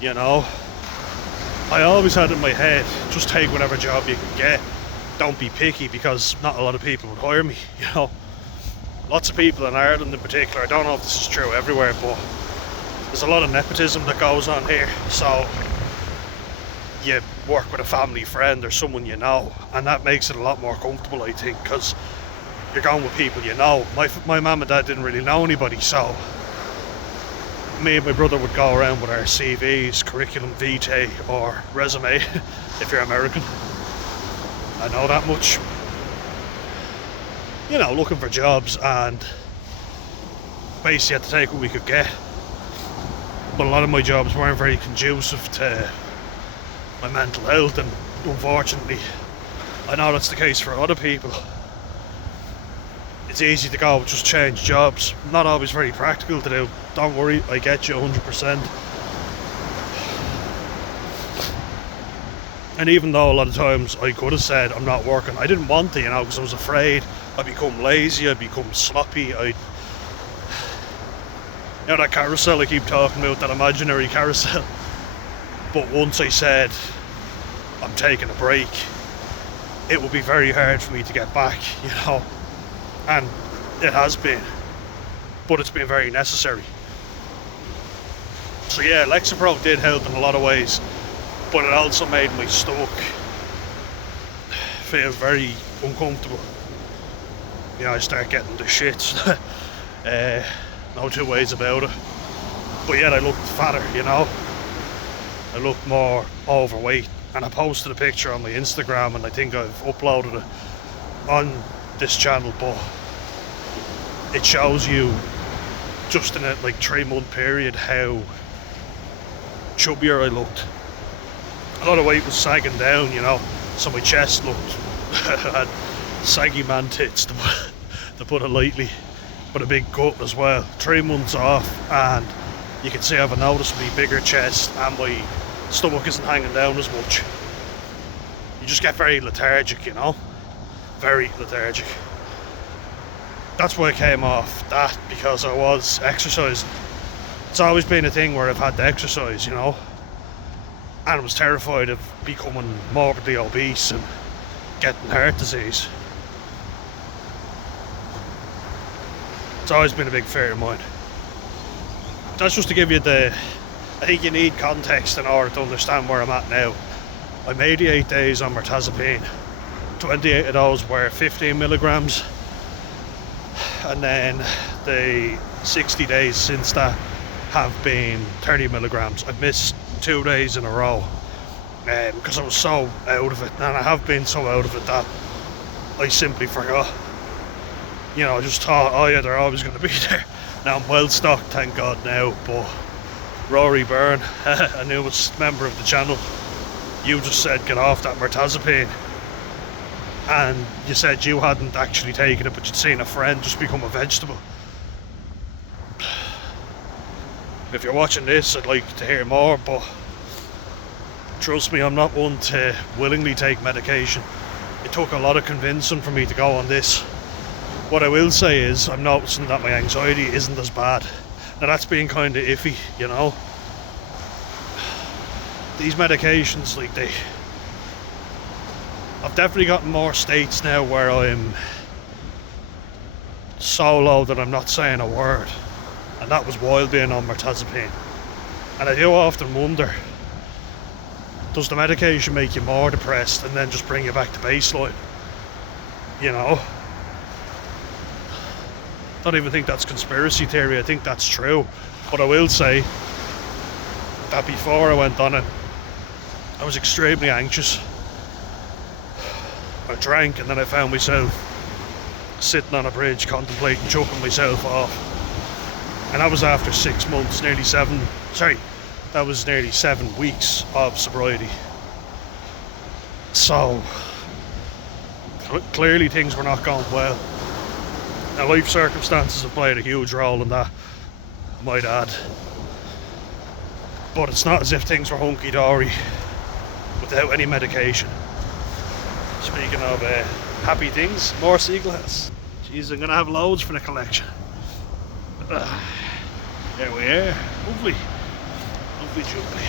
You know, I always had in my head, just take whatever job you can get. Don't be picky, because not a lot of people would hire me, you know. Lots of people in Ireland in particular, I don't know if this is true everywhere, but there's a lot of nepotism that goes on here. So you work with a family friend or someone you know, and that makes it a lot more comfortable, I think, because you're going with people you know. My mum and dad didn't really know anybody, so me and my brother would go around with our CVs, curriculum vitae, or resume, if you're American. I know that much. You know, looking for jobs, and basically had to take what we could get. But a lot of my jobs weren't very conducive to my mental health, and unfortunately, I know that's the case for other people. It's easy to go, just change jobs. Not always very practical to do. Don't worry, I get you 100%. And even though a lot of times I could have said I'm not working, I didn't want to, you know, because I was afraid I'd become lazy, I'd become sloppy, you know, that carousel I keep talking about, that imaginary carousel. But once I said I'm taking a break, it would be very hard for me to get back, you know. And it has been, but it's been very necessary. So yeah, Lexapro did help in a lot of ways, but it also made my stomach feel very uncomfortable. You know, I start getting the shits. No two ways about it. But yet I looked fatter, you know. I looked more overweight, and I posted a picture on my Instagram, and I think I've uploaded it on this channel, but it shows you just in a like 3-month period how chubbier I looked. A lot of weight was sagging down, you know, so my chest looked had saggy man tits, to put it lightly, but a big gut as well. 3 months off, and you can see I have a noticeably bigger chest, and my stomach isn't hanging down as much. You just get very lethargic, you know. Very lethargic. That's why I came off that, because I was exercising. It's always been a thing where I've had to exercise, you know, and I was terrified of becoming morbidly obese and getting heart disease. It's always been a big fear of mine. That's just to give you I think you need context in order to understand where I'm at now. I'm 88 days on Mirtazapine. 28 of those were 15 milligrams, and then the 60 days since that have been 30 milligrams. I've missed 2 days in a row because I was so out of it, and I have been so out of it that I simply forgot. You know, I just thought, oh yeah, they're always going to be there. Now I'm well stocked, thank God now, but Rory Byrne, a newest member of the channel, you just said get off that Mirtazapine, and you said you hadn't actually taken it, but you'd seen a friend just become a vegetable. If you're watching this, I'd like to hear more, but trust me, I'm not one to willingly take medication. It took a lot of convincing for me to go on this. What I will say is, I'm noticing that my anxiety isn't as bad. Now that's being kind of iffy, you know. These medications, like I've definitely gotten more states now where I'm so low that I'm not saying a word. And that was while being on Mirtazapine. And I do often wonder, does the medication make you more depressed and then just bring you back to baseline? You know? Don't even think that's conspiracy theory, I think that's true. But I will say that before I went on it, I was extremely anxious. I drank and then I found myself sitting on a bridge contemplating chucking myself off. And that was after 6 months, that was nearly 7 weeks of sobriety. So clearly things were not going well. Now life circumstances have played a huge role in that, I might add. But it's not as if things were hunky-dory without any medication. Speaking of happy things, more sea glass. Jeez, I'm gonna have loads for the collection. There we are. Lovely. Lovely jubbly.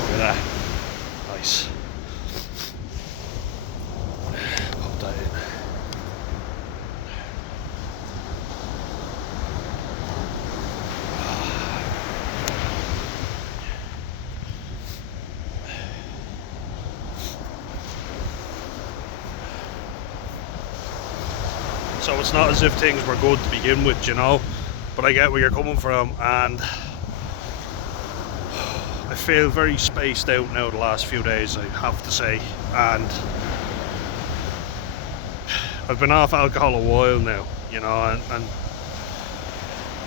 Look at that. Nice. Pop that in. So it's not as if things were good to begin with, you know, but I get where you're coming from, and I feel very spaced out now the last few days, I have to say, and I've been off alcohol a while now, you know, and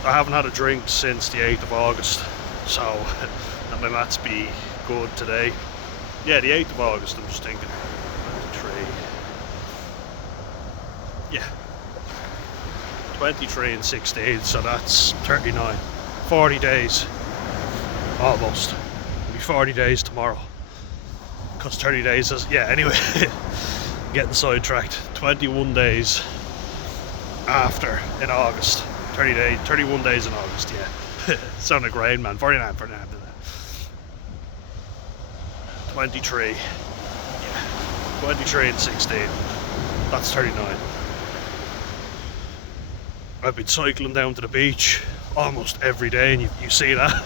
I haven't had a drink since the 8th of August, so that my maths be good today. Yeah, the 8th of August, I'm just thinking. 3. Yeah. 23 and 16, so that's 39. 40 days. Almost. It'll be 40 days tomorrow. Because 30 days is... Yeah, anyway. Getting sidetracked. 21 days after in August. 31 days in August, yeah. Sounded great, man. 49. 23. Yeah. 23 and 16. That's 39. I've been cycling down to the beach almost every day, and you see that.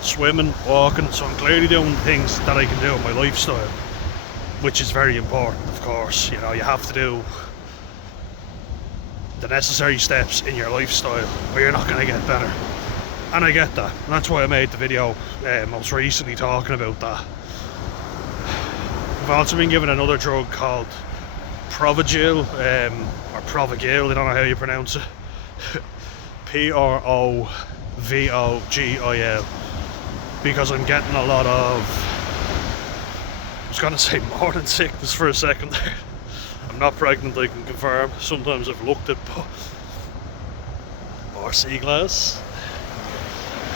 Swimming, walking, so I'm clearly doing things that I can do in my lifestyle, which is very important, of course. You know, you have to do the necessary steps in your lifestyle or you're not going to get better. And I get that, and that's why I made the video most recently talking about that. I've also been given another drug called Provigil, or Provigil, I don't know how you pronounce it. Provogil, because I'm getting a lot of, I was going to say morning sickness for a second there. I'm not pregnant, I can confirm. Sometimes I've looked at, but more sea glass.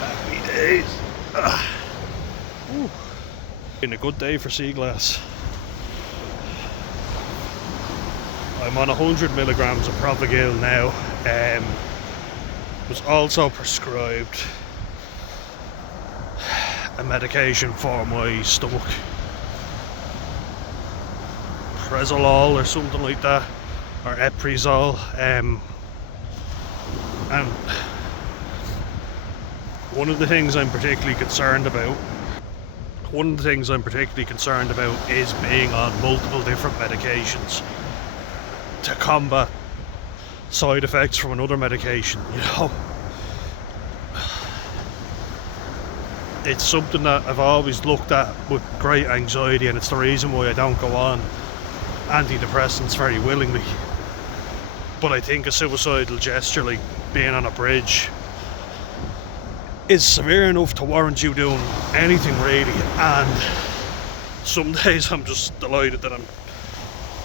Happy days. Been a good day for sea glass. I'm on 100 milligrams of Provigil now. Was also prescribed a medication for my stomach, Prezolol or something like that, or Eprizol, and one of the things I'm particularly concerned about, one of the things I'm particularly concerned about is being on multiple different medications to combat side effects from another medication, you know. It's something that I've always looked at with great anxiety, and it's the reason why I don't go on antidepressants very willingly. But I think a suicidal gesture like being on a bridge is severe enough to warrant you doing anything really, and some days I'm just delighted that I'm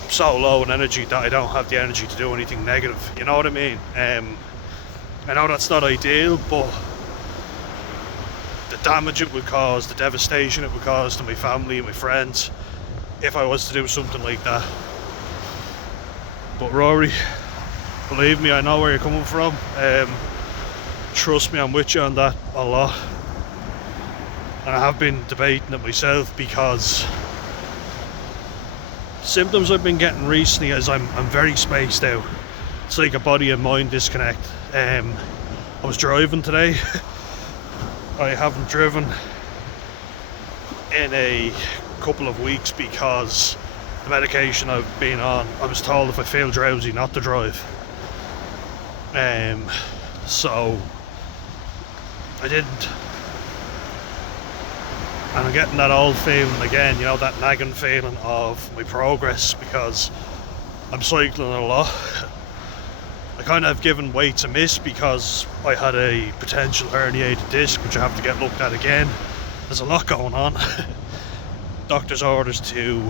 so low in energy that I don't have the energy to do anything negative, you know what I mean? I know that's not ideal, but the damage it would cause, the devastation it would cause to my family and my friends if I was to do something like that. But Rory, believe me, I know where you're coming from. Trust me, I'm with you on that a lot, and I have been debating it myself, because symptoms I've been getting recently is I'm very spaced out. It's like a body and mind disconnect. I was driving today. I haven't driven in a couple of weeks because the medication I've been on, I was told if I feel drowsy not to drive. So I didn't. And I'm getting that old feeling again, you know, that nagging feeling of my progress, because I'm cycling a lot. I kind of have given weight to miss because I had a potential herniated disc, which I have to get looked at again. There's a lot going on. Doctor's orders to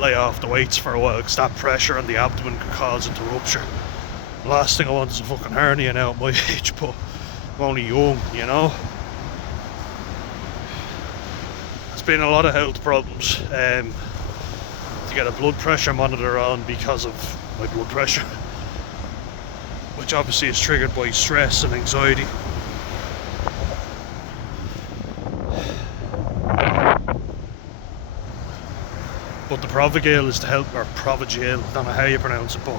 lay off the weights for a while because that pressure on the abdomen could cause it to rupture. The last thing I want is a fucking hernia now at my age, but I'm only young, you know. There's been a lot of health problems. To get a blood pressure monitor on because of my blood pressure, which obviously is triggered by stress and anxiety. But the Provigil is to help, or Provigil, I don't know how you pronounce it, but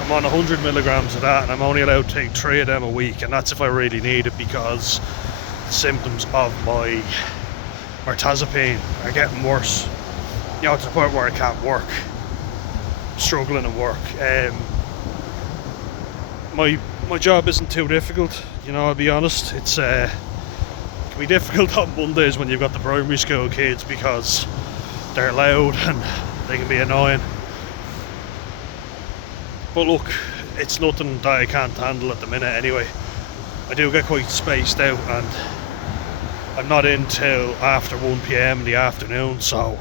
I'm on 100 milligrams of that, and I'm only allowed to take 3 of them a week, and that's if I really need it, because the symptoms of my Mirtazapine are getting worse, you know, to the point where I can't work. I'm struggling at work. My job isn't too difficult, you know, I'll be honest. It can be difficult on Mondays when you've got the primary school kids because they're loud and they can be annoying. But look, it's nothing that I can't handle at the minute anyway. I do get quite spaced out, and I'm not in till after 1 PM in the afternoon, so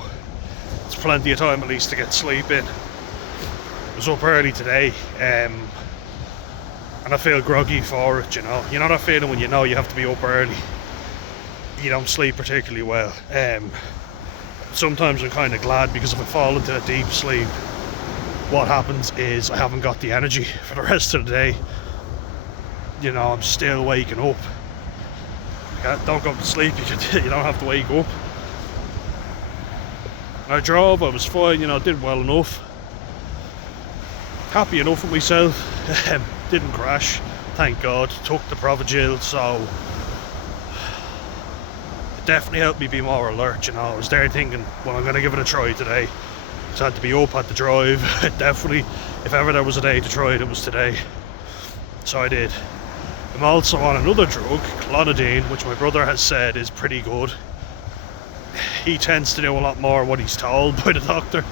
it's plenty of time at least to get sleep in. I was up early today, and I feel groggy for it, you know. You know that feeling when you know you have to be up early, you don't sleep particularly well. Sometimes I'm kind of glad, because if I fall into a deep sleep, what happens is I haven't got the energy for the rest of the day. You know, I'm still waking up. Don't go to sleep, you don't have to wake up. I drove, I was fine, you know, did well enough. Happy enough with myself. Didn't crash, thank God. Took the Provigil, so it definitely helped me be more alert, you know. I was there thinking, well, I'm going to give it a try today. So I had to be up, had to drive. Definitely, if ever there was a day to try it, it was today. So I did. I'm also on another drug, clonidine, which my brother has said is pretty good. He tends to do a lot more what he's told by the doctor.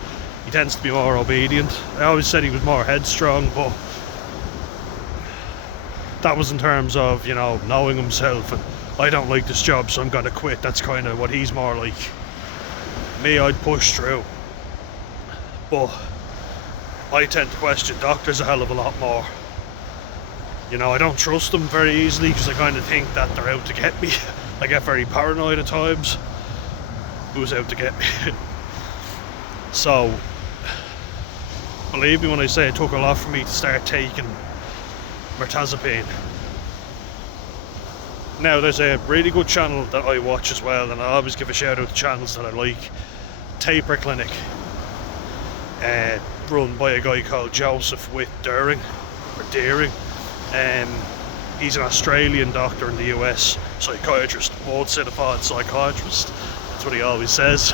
He tends to be more obedient. I always said he was more headstrong, but that was in terms of, you know, knowing himself and I don't like this job, so I'm going to quit. That's kind of what he's more like. Me, I'd push through. But I tend to question doctors a hell of a lot more. You know, I don't trust them very easily because I kind of think that they're out to get me. I get very paranoid at times. Who's out to get me? So, believe me when I say it took a lot for me to start taking Mirtazapine. Now, there's a really good channel that I watch as well, and I always give a shout out to channels that I like. Taper Clinic, run by a guy called Joseph with Deering. He's an Australian doctor in the US, psychiatrist, board-certified psychiatrist. That's what he always says.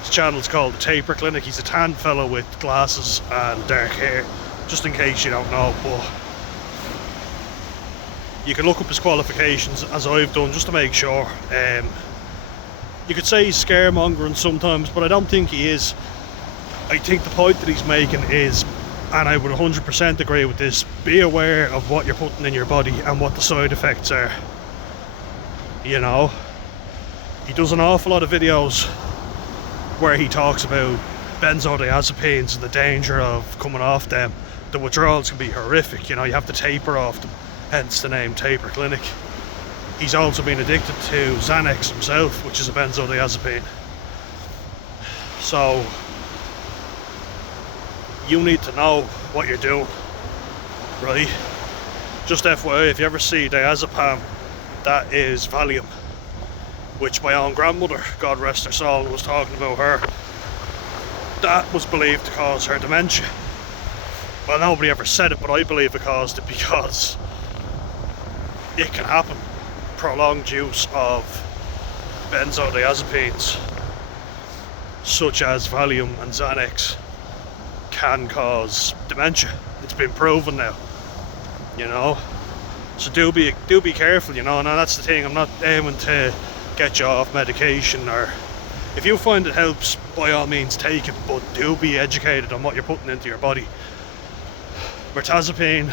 His channel's called The Taper Clinic. He's a tan fellow with glasses and dark hair, just in case you don't know. But you can look up his qualifications, as I've done, just to make sure. You could say he's scaremongering sometimes, but I don't think he is. I think the point that he's making is, and I would 100% agree with this, be aware of what you're putting in your body and what the side effects are. You know, he does an awful lot of videos where he talks about benzodiazepines and the danger of coming off them. The withdrawals can be horrific, you know, you have to taper off them, hence the name Taper Clinic. He's also been addicted to Xanax himself, which is a benzodiazepine. So you need to know what you're doing, right? Just FYI, if you ever see diazepam, that is Valium, which my own grandmother, God rest her soul, was talking about her. That was believed to cause her dementia. Well, nobody ever said it, but I believe it caused it because it can happen. Prolonged use of benzodiazepines, such as Valium and Xanax, can cause dementia. It's been proven now, you know. So do be careful, you know. And that's the thing. I'm not aiming to get you off medication, or if you find it helps, by all means take it, but do be educated on what you're putting into your body. Mirtazapine,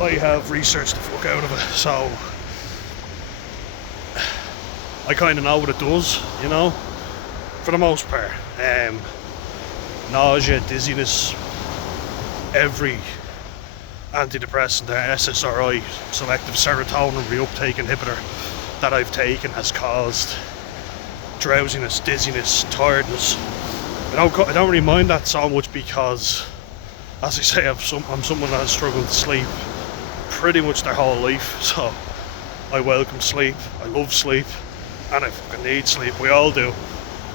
I have researched the fuck out of it, so I kind of know what it does, you know, for the most part. Nausea, dizziness, every antidepressant, the SSRI, selective serotonin reuptake inhibitor, that I've taken has caused drowsiness, dizziness, tiredness. I don't really mind that so much because, as I say, I'm someone that has struggled to sleep pretty much their whole life, so I welcome sleep, I love sleep, and I fucking need sleep. We all do.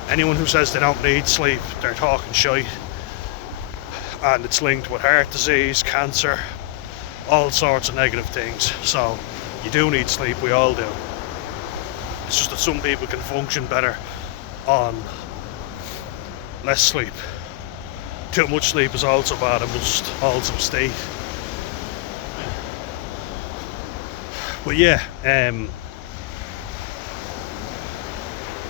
Anyone who says they don't need sleep, they're talking shite. And it's linked with heart disease, cancer, all sorts of negative things. So you do need sleep, we all do. It's just that some people can function better on less sleep. Too much sleep is also bad, I must also state. But yeah,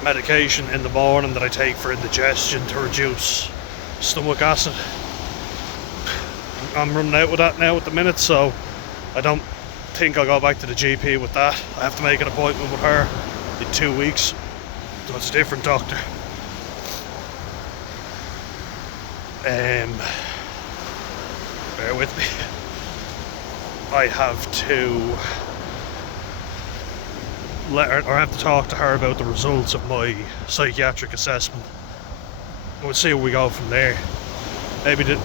medication in the morning that I take for indigestion to reduce stomach acid. I'm running out with that now at the minute, so I don't think I'll go back to the GP with that. I have to make an appointment with her in 2 weeks, so it's a different doctor. Bear with me. I have to let her, or I have to talk to her about the results of my psychiatric assessment. We'll see where we go from there. Maybe there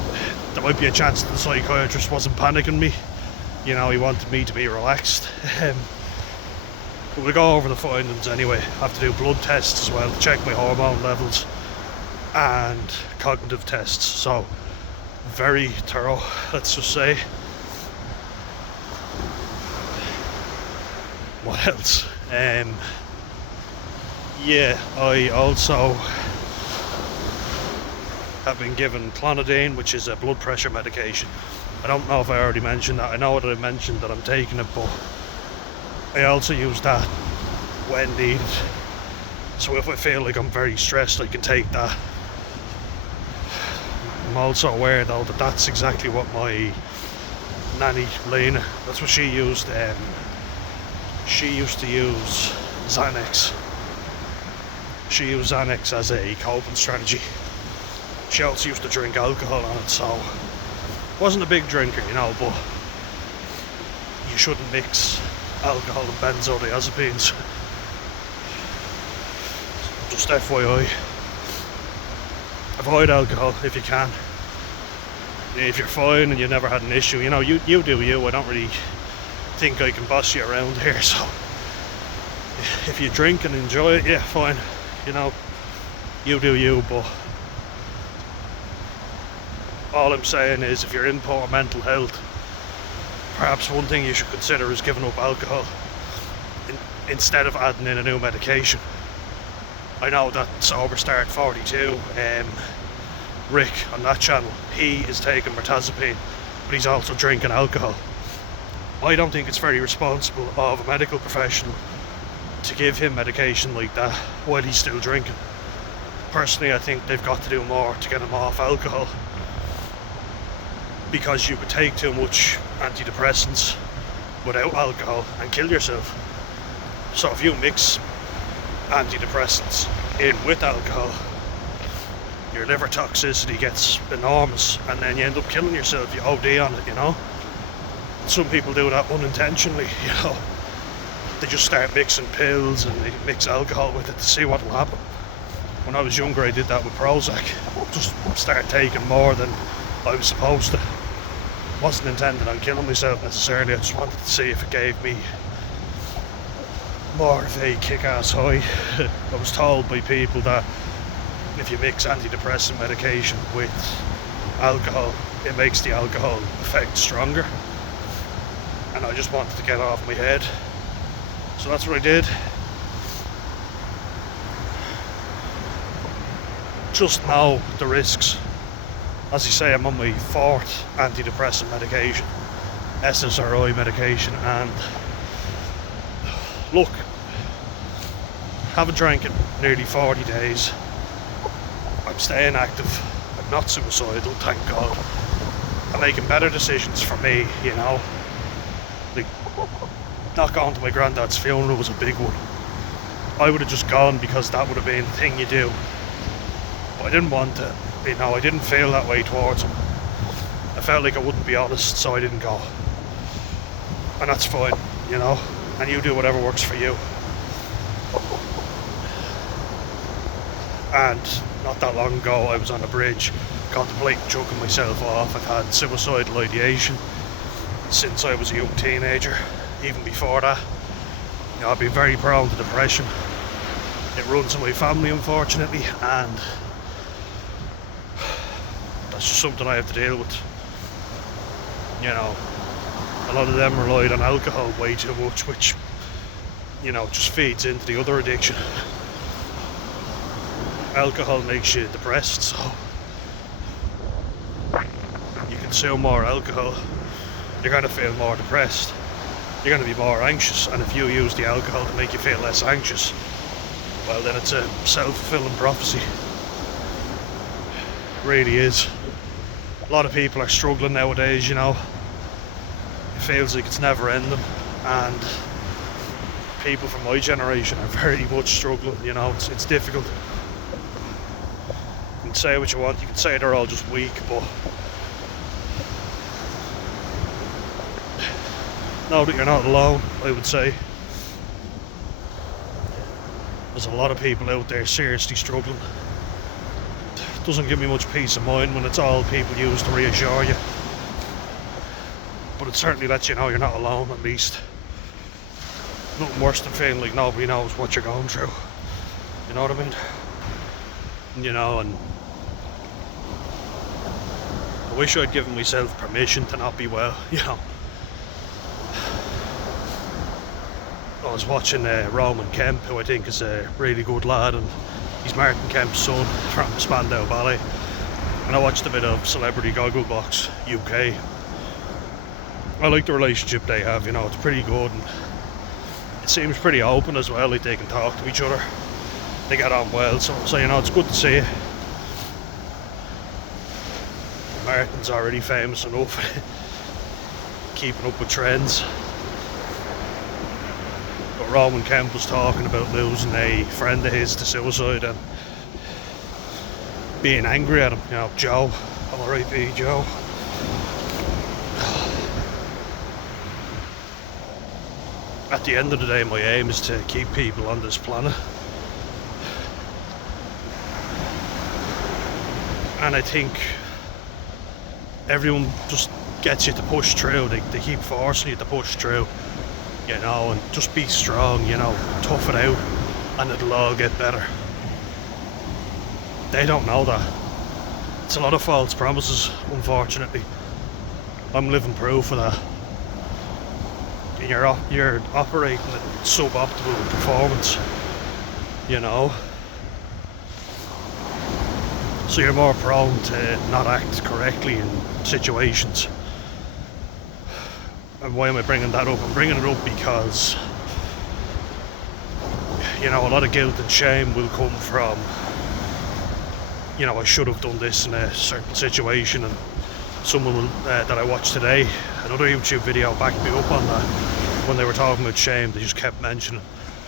might be a chance that the psychiatrist wasn't panicking me. You know, he wanted me to be relaxed. But we'll go over the findings anyway. I have to do blood tests as well to check my hormone levels and cognitive tests. So very thorough, let's just say. What else? Yeah, I also have been given clonidine, which is a blood pressure medication. I don't know if I already mentioned that. I know that I mentioned that I'm taking it, but I also use that when needed. So if I feel like I'm very stressed, I can take that. I'm also aware though that that's exactly what my nanny Lena, that's what she used. She used to use Xanax. She used Xanax as a coping strategy. She also used to drink alcohol on it, so wasn't a big drinker, you know, but you shouldn't mix alcohol and benzodiazepines. Just FYI. Avoid alcohol if you can. If you're fine and you've never had an issue, you know, you do you. I don't really think I can boss you around here, so if you drink and enjoy it, yeah, fine, you know, you do you. But all I'm saying is, if you're in poor mental health, perhaps one thing you should consider is giving up alcohol instead of adding in a new medication. I know that Sober Start 42, Rick on that channel, he is taking Mirtazapine, but he's also drinking alcohol. I don't think it's very responsible of a medical professional to give him medication like that while he's still drinking. Personally, I think they've got to do more to get him off alcohol, because you could take too much antidepressants without alcohol and kill yourself. So if you mix antidepressants in with alcohol, your liver toxicity gets enormous, and then you end up killing yourself. You OD on it, you know. Some people do that unintentionally, you know. They just start mixing pills and they mix alcohol with it to see what will happen. When I was younger, I did that with Prozac. Just start taking more than I was supposed to. Wasn't intended on killing myself necessarily. I just wanted to see if it gave me more of a kick-ass high. I was told by people that if you mix antidepressant medication with alcohol, it makes the alcohol effect stronger. And I just wanted to get off my head. So that's what I did. Just know the risks. As you say, I'm on my 4th antidepressant medication, SSRI medication, and look, haven't drank in nearly 40 days. I'm staying active. I'm not suicidal, thank God. I'm making better decisions for me, you know. Like, not going to my granddad's funeral was a big one. I would have just gone because that would have been the thing you do. But I didn't want to, you know, I didn't feel that way towards him. I felt like I wouldn't be honest, so I didn't go. And that's fine, you know. And you do whatever works for you. And not that long ago, I was on a bridge contemplating choking myself off. I've had suicidal ideation since I was a young teenager. Even before that, you know, I've been very prone to depression. It runs in my family, unfortunately, and that's just something I have to deal with. You know, a lot of them relied on alcohol way too much, which, you know, just feeds into the other addiction. Alcohol makes you depressed, so you consume more alcohol, you're going to feel more depressed, you're going to be more anxious, and if you use the alcohol to make you feel less anxious, well, then it's a self-fulfilling prophecy. It really is. A lot of people are struggling nowadays, you know. It feels like it's never ending, and people from my generation are very much struggling, you know. It's difficult. You can say what you want, you can say they're all just weak, but know that you're not alone, I would say. There's a lot of people out there seriously struggling. It doesn't give me much peace of mind when it's all people use to reassure you. But it certainly lets you know you're not alone, at least. Nothing worse than feeling like nobody knows what you're going through. You know what I mean? You know, and I wish I'd given myself permission to not be well, you know. I was watching Roman Kemp, who I think is a really good lad, and he's Martin Kemp's son from Spandau Ballet. And I watched a bit of Celebrity Gogglebox UK. I like the relationship they have, you know, it's pretty good, and it seems pretty open as well, like they can talk to each other. They get on well, so you know, it's good to see it. Martin's already famous enough, keeping up with trends. But Roman Kemp was talking about losing a friend of his to suicide and being angry at him, you know, Joe, R.I.P. Joe. At the end of the day, my aim is to keep people on this planet. And I think everyone just gets you to push through. They keep forcing you to push through, you know, and just be strong, you know, tough it out, and it'll all get better. They don't know that. It's a lot of false promises, unfortunately. I'm living proof of that. and you're operating at suboptimal performance, you know. So you're more prone to not act correctly in situations. And why am I bringing that up? I'm bringing it up because, you know, a lot of guilt and shame will come from, you know, I should have done this in a certain situation. And someone that I watched today, another YouTube video, backed me up on that. When they were talking about shame, they just kept mentioning,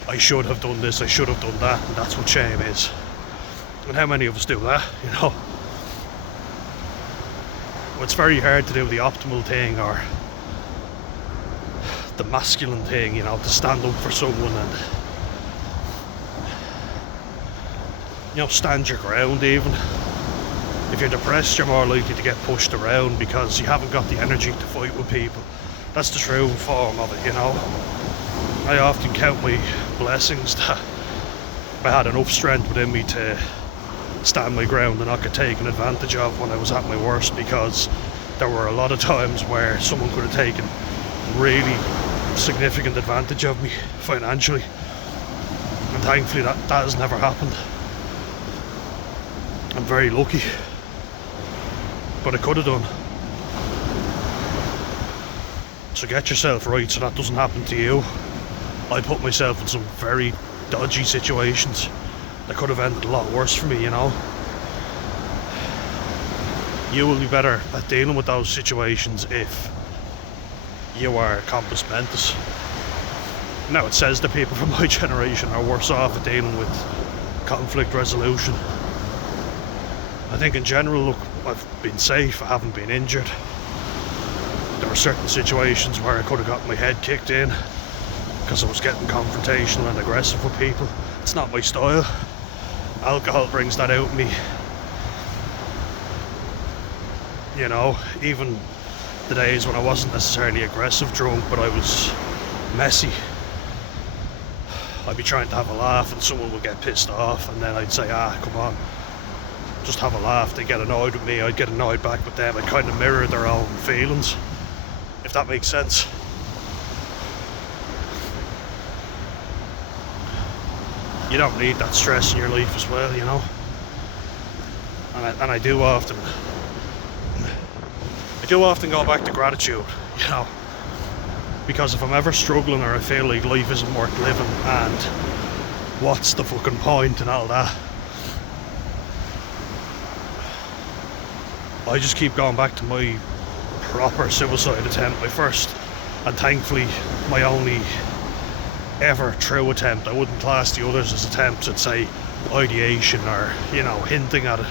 I should have done this, I should have done that, and that's what shame is. And how many of us do that, you know? Well, it's very hard to do the optimal thing or the masculine thing, you know, to stand up for someone and, you know, stand your ground even. If you're depressed, you're more likely to get pushed around because you haven't got the energy to fight with people. That's the true form of it, you know. I often count my blessings that I had enough strength within me to stand my ground and not get taken advantage of when I was at my worst, because there were a lot of times where someone could have taken really significant advantage of me financially, and thankfully that has never happened. I'm very lucky, but it could have done. So get yourself right so that doesn't happen to you. I put myself in some very dodgy situations that could have ended a lot worse for me, you know. You will be better at dealing with those situations if you are compos mentis. Now, it says that people from my generation are worse off at dealing with conflict resolution. I think in general, look, I've been safe, I haven't been injured. There were certain situations where I could have got my head kicked in because I was getting confrontational and aggressive with people. It's not my style. Alcohol brings that out in me. You know, even the days when I wasn't necessarily aggressive drunk, but I was messy. I'd be trying to have a laugh and someone would get pissed off, and then I'd say, come on, just have a laugh. They'd get annoyed with me, I'd get annoyed back with them. I'd kind of mirror their own feelings, if that makes sense. You don't need that stress in your life as well, you know. And I do often go back to gratitude, you know, because if I'm ever struggling or I feel like life isn't worth living and what's the fucking point and all that, I just keep going back to my proper suicide attempt, my first and thankfully my only ever true attempt. I wouldn't class the others as attempts at, say, ideation or, you know, hinting at it.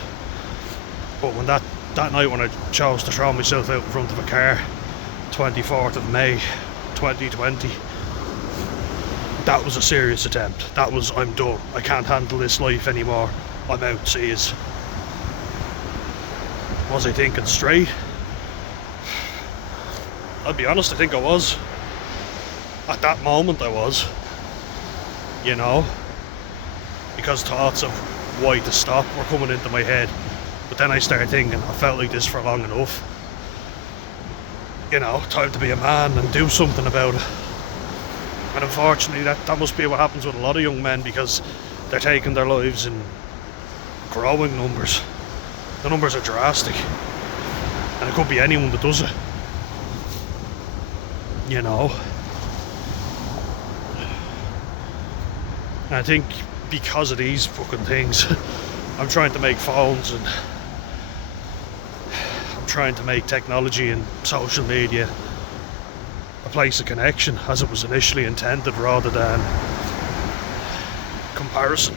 But when that night when I chose to throw myself out in front of a car, 24th of May 2020, that was a serious attempt. That was, I'm done, I can't handle this life anymore, I'm out, see yous. Was I thinking straight? I'll be honest, I think I was. At that moment I was, you know, because thoughts of why to stop were coming into my head. But then I started thinking, I felt like this for long enough, you know, time to be a man and do something about it. And unfortunately that must be what happens with a lot of young men, because they're taking their lives in growing numbers. The numbers are drastic, and it could be anyone that does it, you know. And I think because of these fucking things, I'm trying to make phones and I'm trying to make technology and social media a place of connection as it was initially intended, rather than comparison.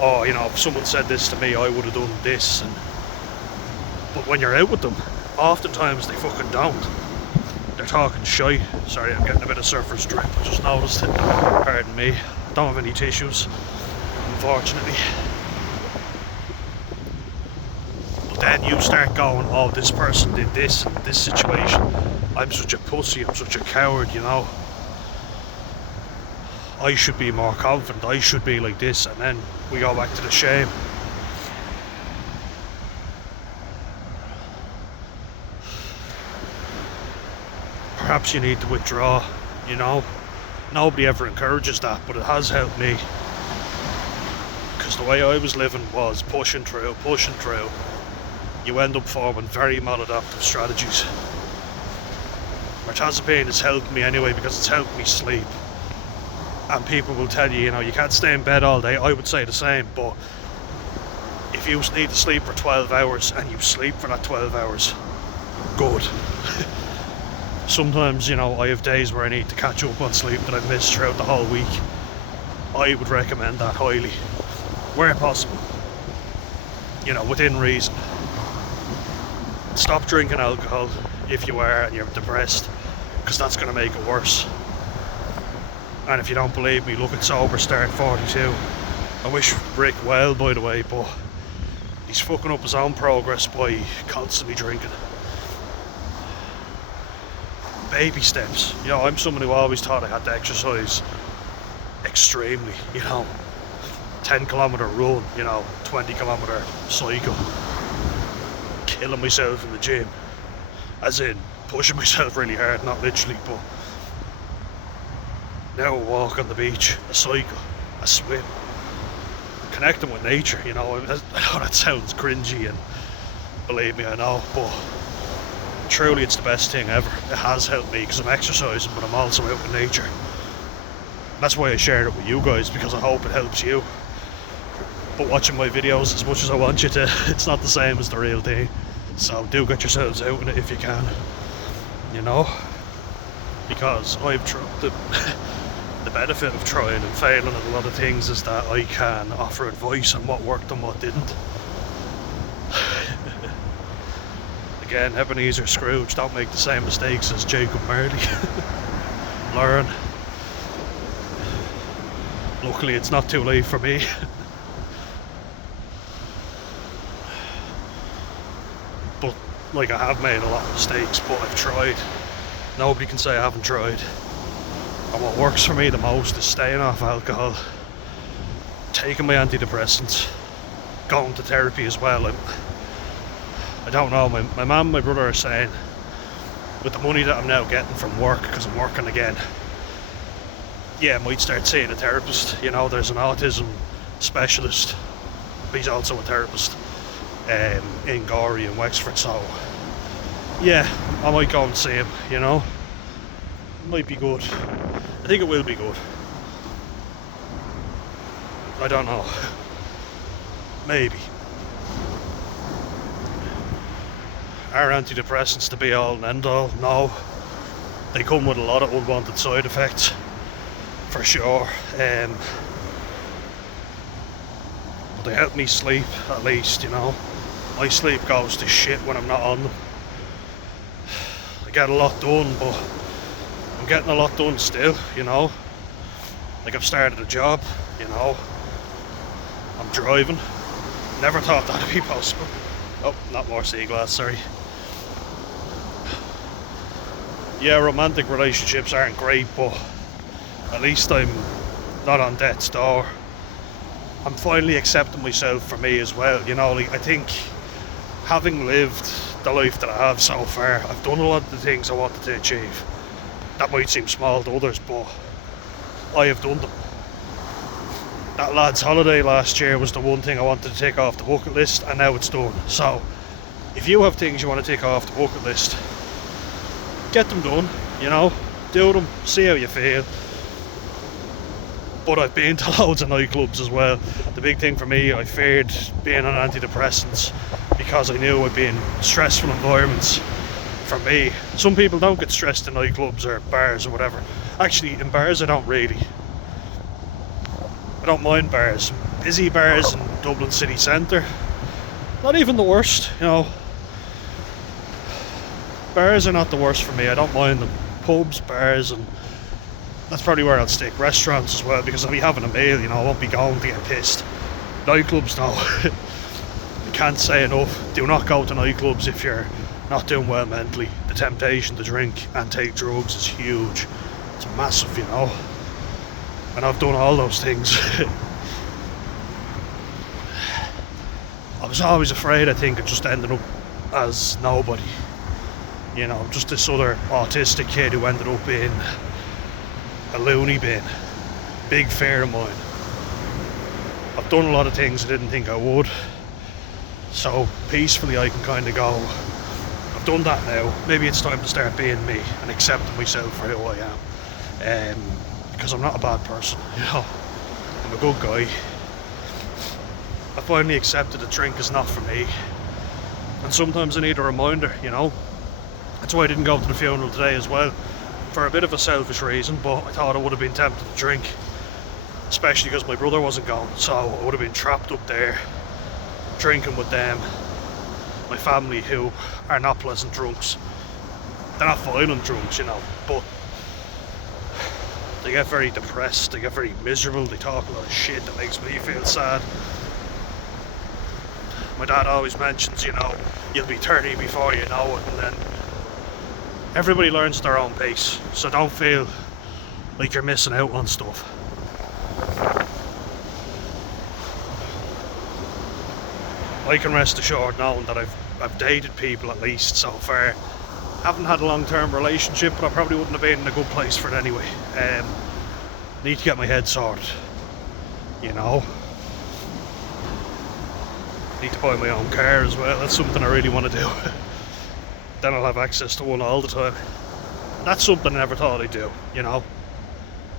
Oh, you know, if someone said this to me, I would have done this. But when you're out with them, oftentimes they fucking don't. They're talking shy. Sorry, I'm getting a bit of surfer's drip, I just noticed it. Pardon me. Don't have any tissues, unfortunately. But then you start going, oh, this person did this in this situation, I'm such a pussy, I'm such a coward, you know. I should be more confident, I should be like this, and then we go back to the shame. Perhaps you need to withdraw you know. Nobody ever encourages that, but it has helped me. Because the way I was living was pushing through. You end up forming very maladaptive strategies. Mirtazapine has helped me anyway because it's helped me sleep. And people will tell you, you know, you can't stay in bed all day. I would say the same, but if you need to sleep for 12 hours and you sleep for that 12 hours, good. Sometimes, you know, I have days where I need to catch up on sleep that I've missed throughout the whole week. I would recommend that highly, where possible, you know, within reason. Stop drinking alcohol if you are and you're depressed, because that's going to make it worse. And if you don't believe me, look at Sober Start 42. I wish Rick well, by the way, but he's fucking up his own progress by constantly drinking. Baby steps. You know, I'm someone who always thought I had to exercise extremely, you know. 10-kilometre run, you know, 20-kilometre cycle. Killing myself in the gym. As in, pushing myself really hard, not literally, but now a walk on the beach, a cycle, a swim. Connecting with nature, you know. I know that sounds cringy, and believe me, I know, but truly it's the best thing ever. It has helped me because I'm exercising, but I'm also out in nature. That's why I shared it with you guys, because I hope it helps you. But watching my videos, as much as I want you to, it's not the same as the real thing. So do get yourselves out in it if you can, you know, because I've tried the benefit of trying and failing at a lot of things is that I can offer advice on what worked and what didn't. Again, Ebenezer Scrooge, don't make the same mistakes as Jacob Marley. Learn. Luckily it's not too late for me. But like, I have made a lot of mistakes, but I've tried. Nobody can say I haven't tried. And what works for me the most is staying off alcohol, taking my antidepressants, going to therapy as well. I don't know, my mum and my brother are saying, with the money that I'm now getting from work, because I'm working again, yeah, I might start seeing a therapist. You know, there's an autism specialist, he's also a therapist, in Gorey in Wexford, so yeah, I might go and see him, you know. Might be good. I think it will be good. I don't know. Maybe. Are antidepressants the be all and end all? No. They come with a lot of unwanted side effects, for sure. But they help me sleep, at least, you know. My sleep goes to shit when I'm not on them. I get a lot done, but I'm getting a lot done still, you know. Like, I've started a job, you know. I'm driving. Never thought that'd be possible. Oh, not more sea glass, sorry. Yeah, romantic relationships aren't great, but at least I'm not on death's door. I'm finally accepting myself for me as well, you know. Like, I think having lived the life that I have so far, I've done a lot of the things I wanted to achieve. That might seem small to others, but I have done them. That lad's holiday last year was the one thing I wanted to take off the bucket list, and now it's done. So if you have things you want to take off the bucket list, get them done, you know. Do them, see how you feel. But I've been to loads of nightclubs as well. The big thing for me, I feared being on antidepressants because I knew I'd be in stressful environments. For me, some people don't get stressed in nightclubs or bars or whatever. Actually, in bars I don't really. I don't mind bars. Busy bars in Dublin city centre, not even the worst, you know. Bars are not the worst for me, I don't mind them. Pubs, bars, and that's probably where I'll stick. Restaurants as well, because I'll be having a meal, you know, I won't be going to get pissed. Nightclubs, no. I can't say enough. Do not go to nightclubs if you're not doing well mentally. The temptation to drink and take drugs is huge. It's massive, you know. And I've done all those things. I was always afraid, I think, of just ending up as nobody. You know, just this other autistic kid who ended up in a loony bin. Big fear of mine. I've done a lot of things I didn't think I would. So peacefully I can kind of go, I've done that now. Maybe it's time to start being me and accepting myself for who I am. Because I'm not a bad person, you know. I'm a good guy. I finally accepted a drink is not for me. And sometimes I need a reminder, you know. That's why I didn't go to the funeral today as well. For a bit of a selfish reason, but I thought I would have been tempted to drink. Especially because my brother wasn't going, so I would have been trapped up there drinking with them. My family, who are not pleasant drunks. They're not violent drunks, you know, but they get very depressed, they get very miserable, they talk a lot of shit that makes me feel sad. My dad always mentions, you know, you'll be 30 before you know it, and then everybody learns at their own pace, so don't feel like you're missing out on stuff. I can rest assured knowing that I've dated people at least so far. Haven't had a long-term relationship, but I probably wouldn't have been in a good place for it anyway. Need to get my head sorted, you know. Need to buy my own car as well. That's something I really want to do. Then I'll have access to one all the time. That's something I never thought I'd do, you know.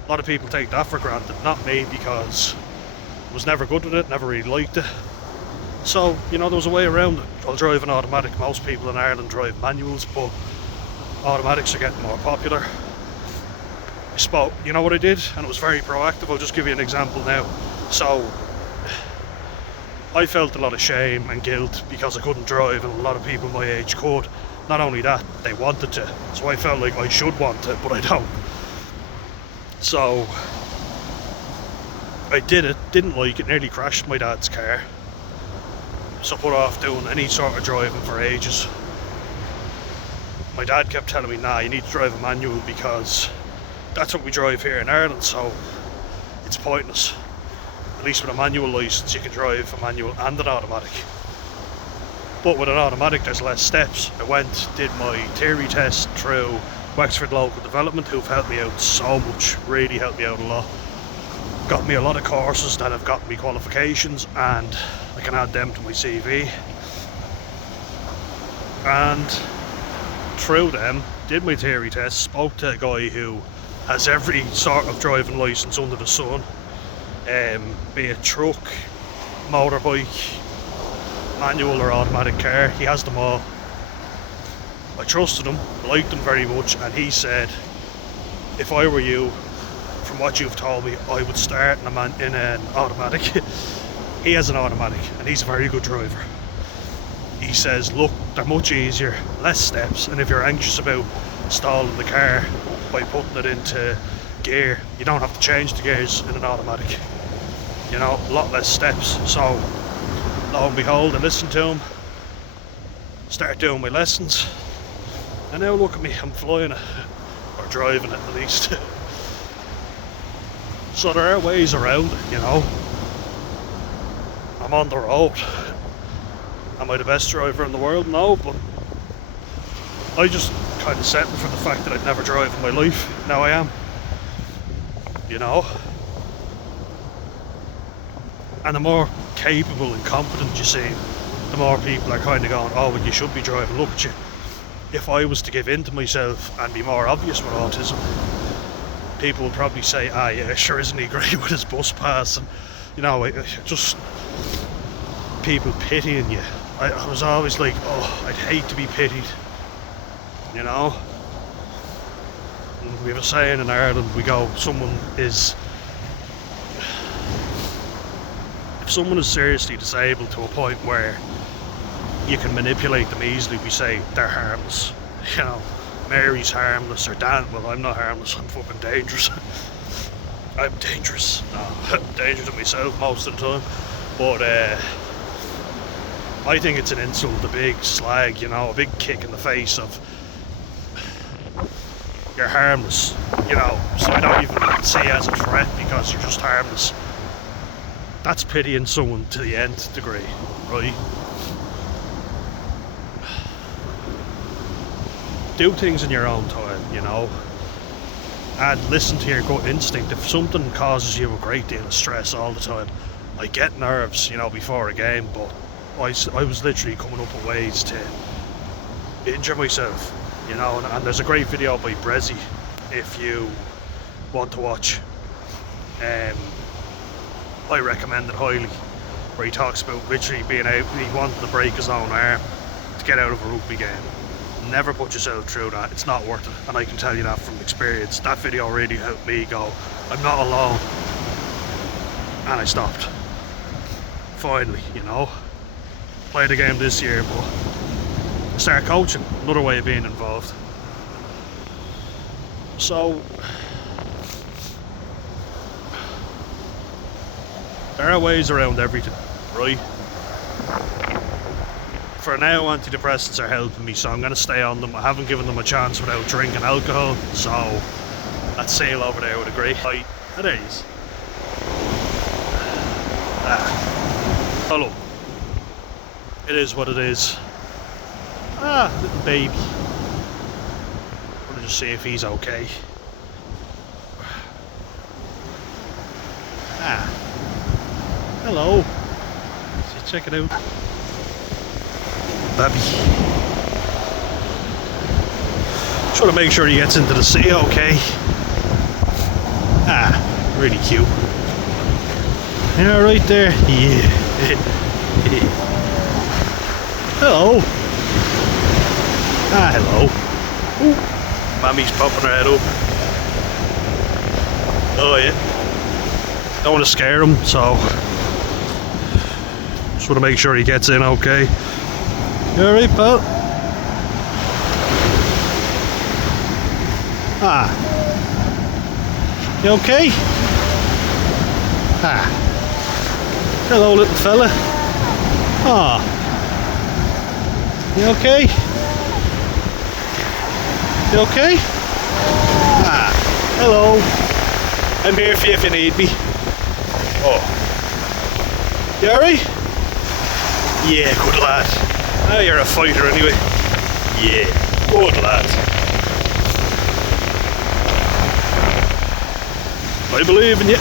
A lot of people take that for granted, not me, because I was never good at it, never really liked it. So, you know, there was a way around it. I'll drive an automatic. Most people in Ireland drive manuals, but automatics are getting more popular. You know what I did? And it was very proactive. I'll just give you an example now. So, I felt a lot of shame and guilt because I couldn't drive, and a lot of people my age could. Not only that, they wanted to. So I felt like I should want to, but I don't. So, I did it, didn't like it, nearly crashed my dad's car. So put off doing any sort of driving for ages. My dad kept telling me, nah, you need to drive a manual because that's what we drive here in Ireland, so it's pointless. At least with a manual licence you can drive a manual and an automatic. But with an automatic there's less steps. I went, did my theory test through Wexford Local Development, who've helped me out so much, really helped me out a lot. Got me a lot of courses that have gotten me qualifications, and I can add them to my CV. And through them, did my theory test, spoke to a guy who has every sort of driving licence under the sun, be it truck, motorbike, manual or automatic car, he has them all. I trusted him, liked him very much, and he said, if I were you, from what you've told me, I would start in an automatic. He has an automatic and he's a very good driver. He says, look, they're much easier, less steps, and if you're anxious about stalling the car by putting it into gear, you don't have to change the gears in an automatic. You know, a lot less steps. So lo and behold, I listened to him, started doing my lessons, and now look at me, I'm flying it, or driving it at least. So there are ways around it, you know. I'm on the road. Am I the best driver in the world? No, but I just kind of settled for the fact that I'd never drive in my life. Now I am. You know? And the more capable and competent you seem, the more people are kind of going, oh, well, you should be driving, look at you. If I was to give in to myself and be more obvious with autism, people would probably say, ah, yeah, sure, isn't he great with his bus pass? And, you know, just people pitying you. I was always like, oh, I'd hate to be pitied, you know? And we have a saying in Ireland, we go, if someone is seriously disabled to a point where you can manipulate them easily, we say they're harmless. You know, Mary's harmless, or Dan, well, I'm not harmless, I'm fucking dangerous. I'm dangerous. No, I'm dangerous to myself most of the time. But I think it's an insult, a big slag, you know, a big kick in the face of you're harmless, you know, so I don't even see it as a threat because you're just harmless. That's pitying someone to the nth degree, right? Do things in your own time, you know. and listen to your gut instinct. If something causes you a great deal of stress all the time, I get nerves, you know, before a game, but I was literally coming up with ways to injure myself, you know, and there's a great video by Brezzy if you want to watch. I recommend it highly, where he talks about literally being out, he wanted to break his own arm to get out of a rugby game. Never put yourself through that, it's not worth it, and I can tell you that from experience. That video really helped me go, I'm not alone, and I stopped. Finally, you know. Played a game this year, but start coaching, another way of being involved. So there are ways around everything, right? For now, antidepressants are helping me, so I'm going to stay on them. I haven't given them a chance without drinking alcohol, so that sail over there with a great height. Oh, there he is. Oh look, it is what it is. Little baby. I'm going to just see if he's okay. Hello. Let's check it out. Baby. Just want to make sure he gets into the sea okay. Really cute. Yeah, right there. Yeah. Hello. Hello. Ooh. Mommy's popping her head up. Oh yeah. Don't want to scare him, so just want to make sure he gets in okay. You alright, pal? You okay? Hello, little fella. You okay? You okay? Hello. I'm here for you if you need me. You alright? Yeah, good lad. You're a fighter anyway. Yeah, good lad. I believe in you.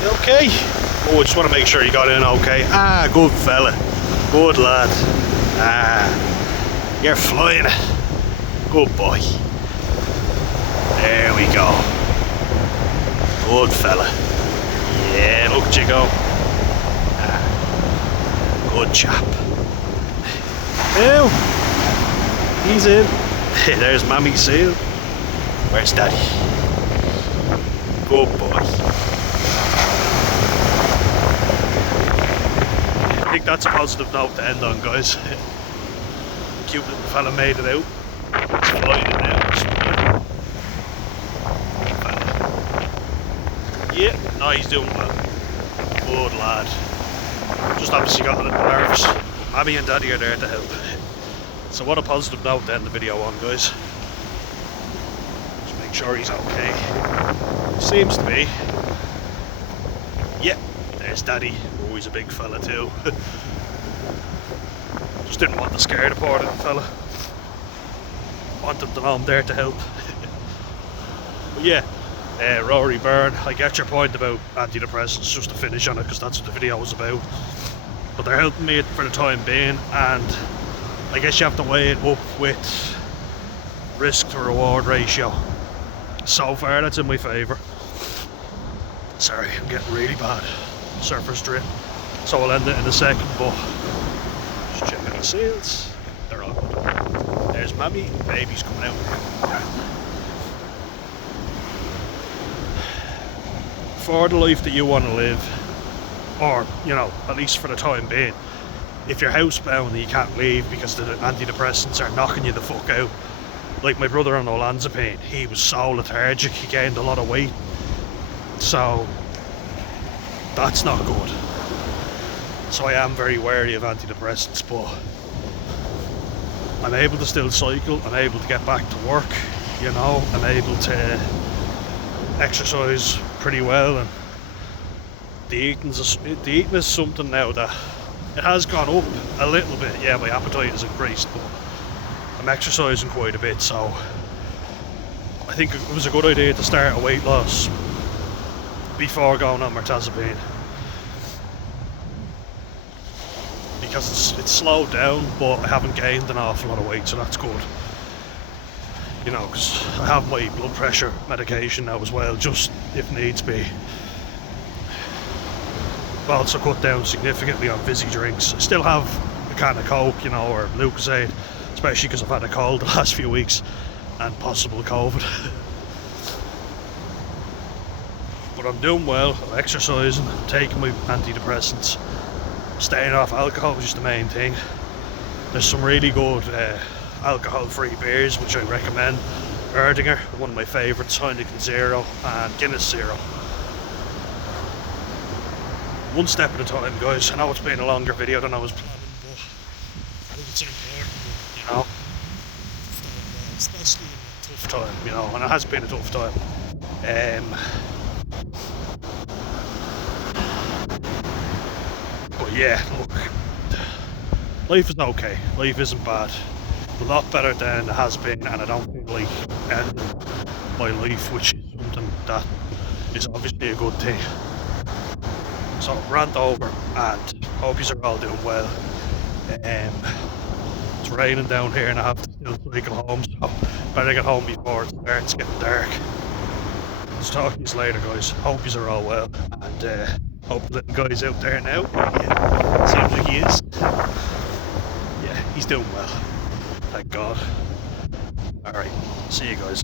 You okay? I just want to make sure you got in okay. Good fella. Good lad. You're flying it. Good boy. There we go. Good fella. Yeah, look at you go. Good chap. Now, he's in. There's Mammy seal. Where's Daddy? Good boy. I think that's a positive note to end on, guys. Cute little fella made it out. He's flying it now. Yeah, no, he's doing well. Good lad. Just obviously got a little nervous. Mammy and Daddy are there to help. So what a positive note to end the video on, guys. Just make sure he's okay. Seems to be. Yeah, there's Daddy. Oh, he's a big fella too. Just didn't want to scare the poor little fella. Want him to know I'm there to help. But yeah. Rory Byrne, I get your point about antidepressants, just to finish on it because that's what the video was about. But they're helping me for the time being, and I guess you have to weigh it up with risk to reward ratio. So far that's in my favour. Sorry, I'm getting really bad surface drip, so I'll end it in a second, but just checking the seals. They're all good. There's Mammy, baby's coming out. For the life that you want to live, or you know, at least for the time being, if you're housebound and you can't leave because the antidepressants are knocking you the fuck out, like my brother on olanzapine, he was so lethargic, he gained a lot of weight, so that's not good. So I am very wary of antidepressants, but I'm able to still cycle, I'm able to get back to work, you know, I'm able to exercise pretty well, and the eating is something now that it has gone up a little bit. Yeah, my appetite has increased, but I'm exercising quite a bit, so I think it was a good idea to start a weight loss before going on Mirtazapine, because it's slowed down, but I haven't gained an awful lot of weight, so that's good. You know, because I have my blood pressure medication now as well, just if needs be. I've also cut down significantly on fizzy drinks. I still have a can of Coke, you know, or Lucozade, especially because I've had a cold the last few weeks and possible COVID. But I'm doing well, I'm exercising, I'm taking my antidepressants, staying off alcohol, which is the main thing. There's some really good alcohol-free beers which I recommend. Erdinger, one of my favourites, Heineken Zero and Guinness Zero. One step at a time, guys. I know it's been a longer video than I was planning, but I think it's important, you know, especially in a tough time, you know, and it has been a tough time. But yeah, look, life is okay. Life isn't bad. A lot better than it has been, and I don't feel like ending my life, which is something that is obviously a good thing. So rant over, and hope you are all doing well. It's raining down here and I have to still cycle home, so better get home before it starts getting dark. So talk to you later, guys. Hope you are all well, and hope the little guy's out there now. Yeah, seems like he is. Yeah, he's doing well. Thank God. Alright, see you guys.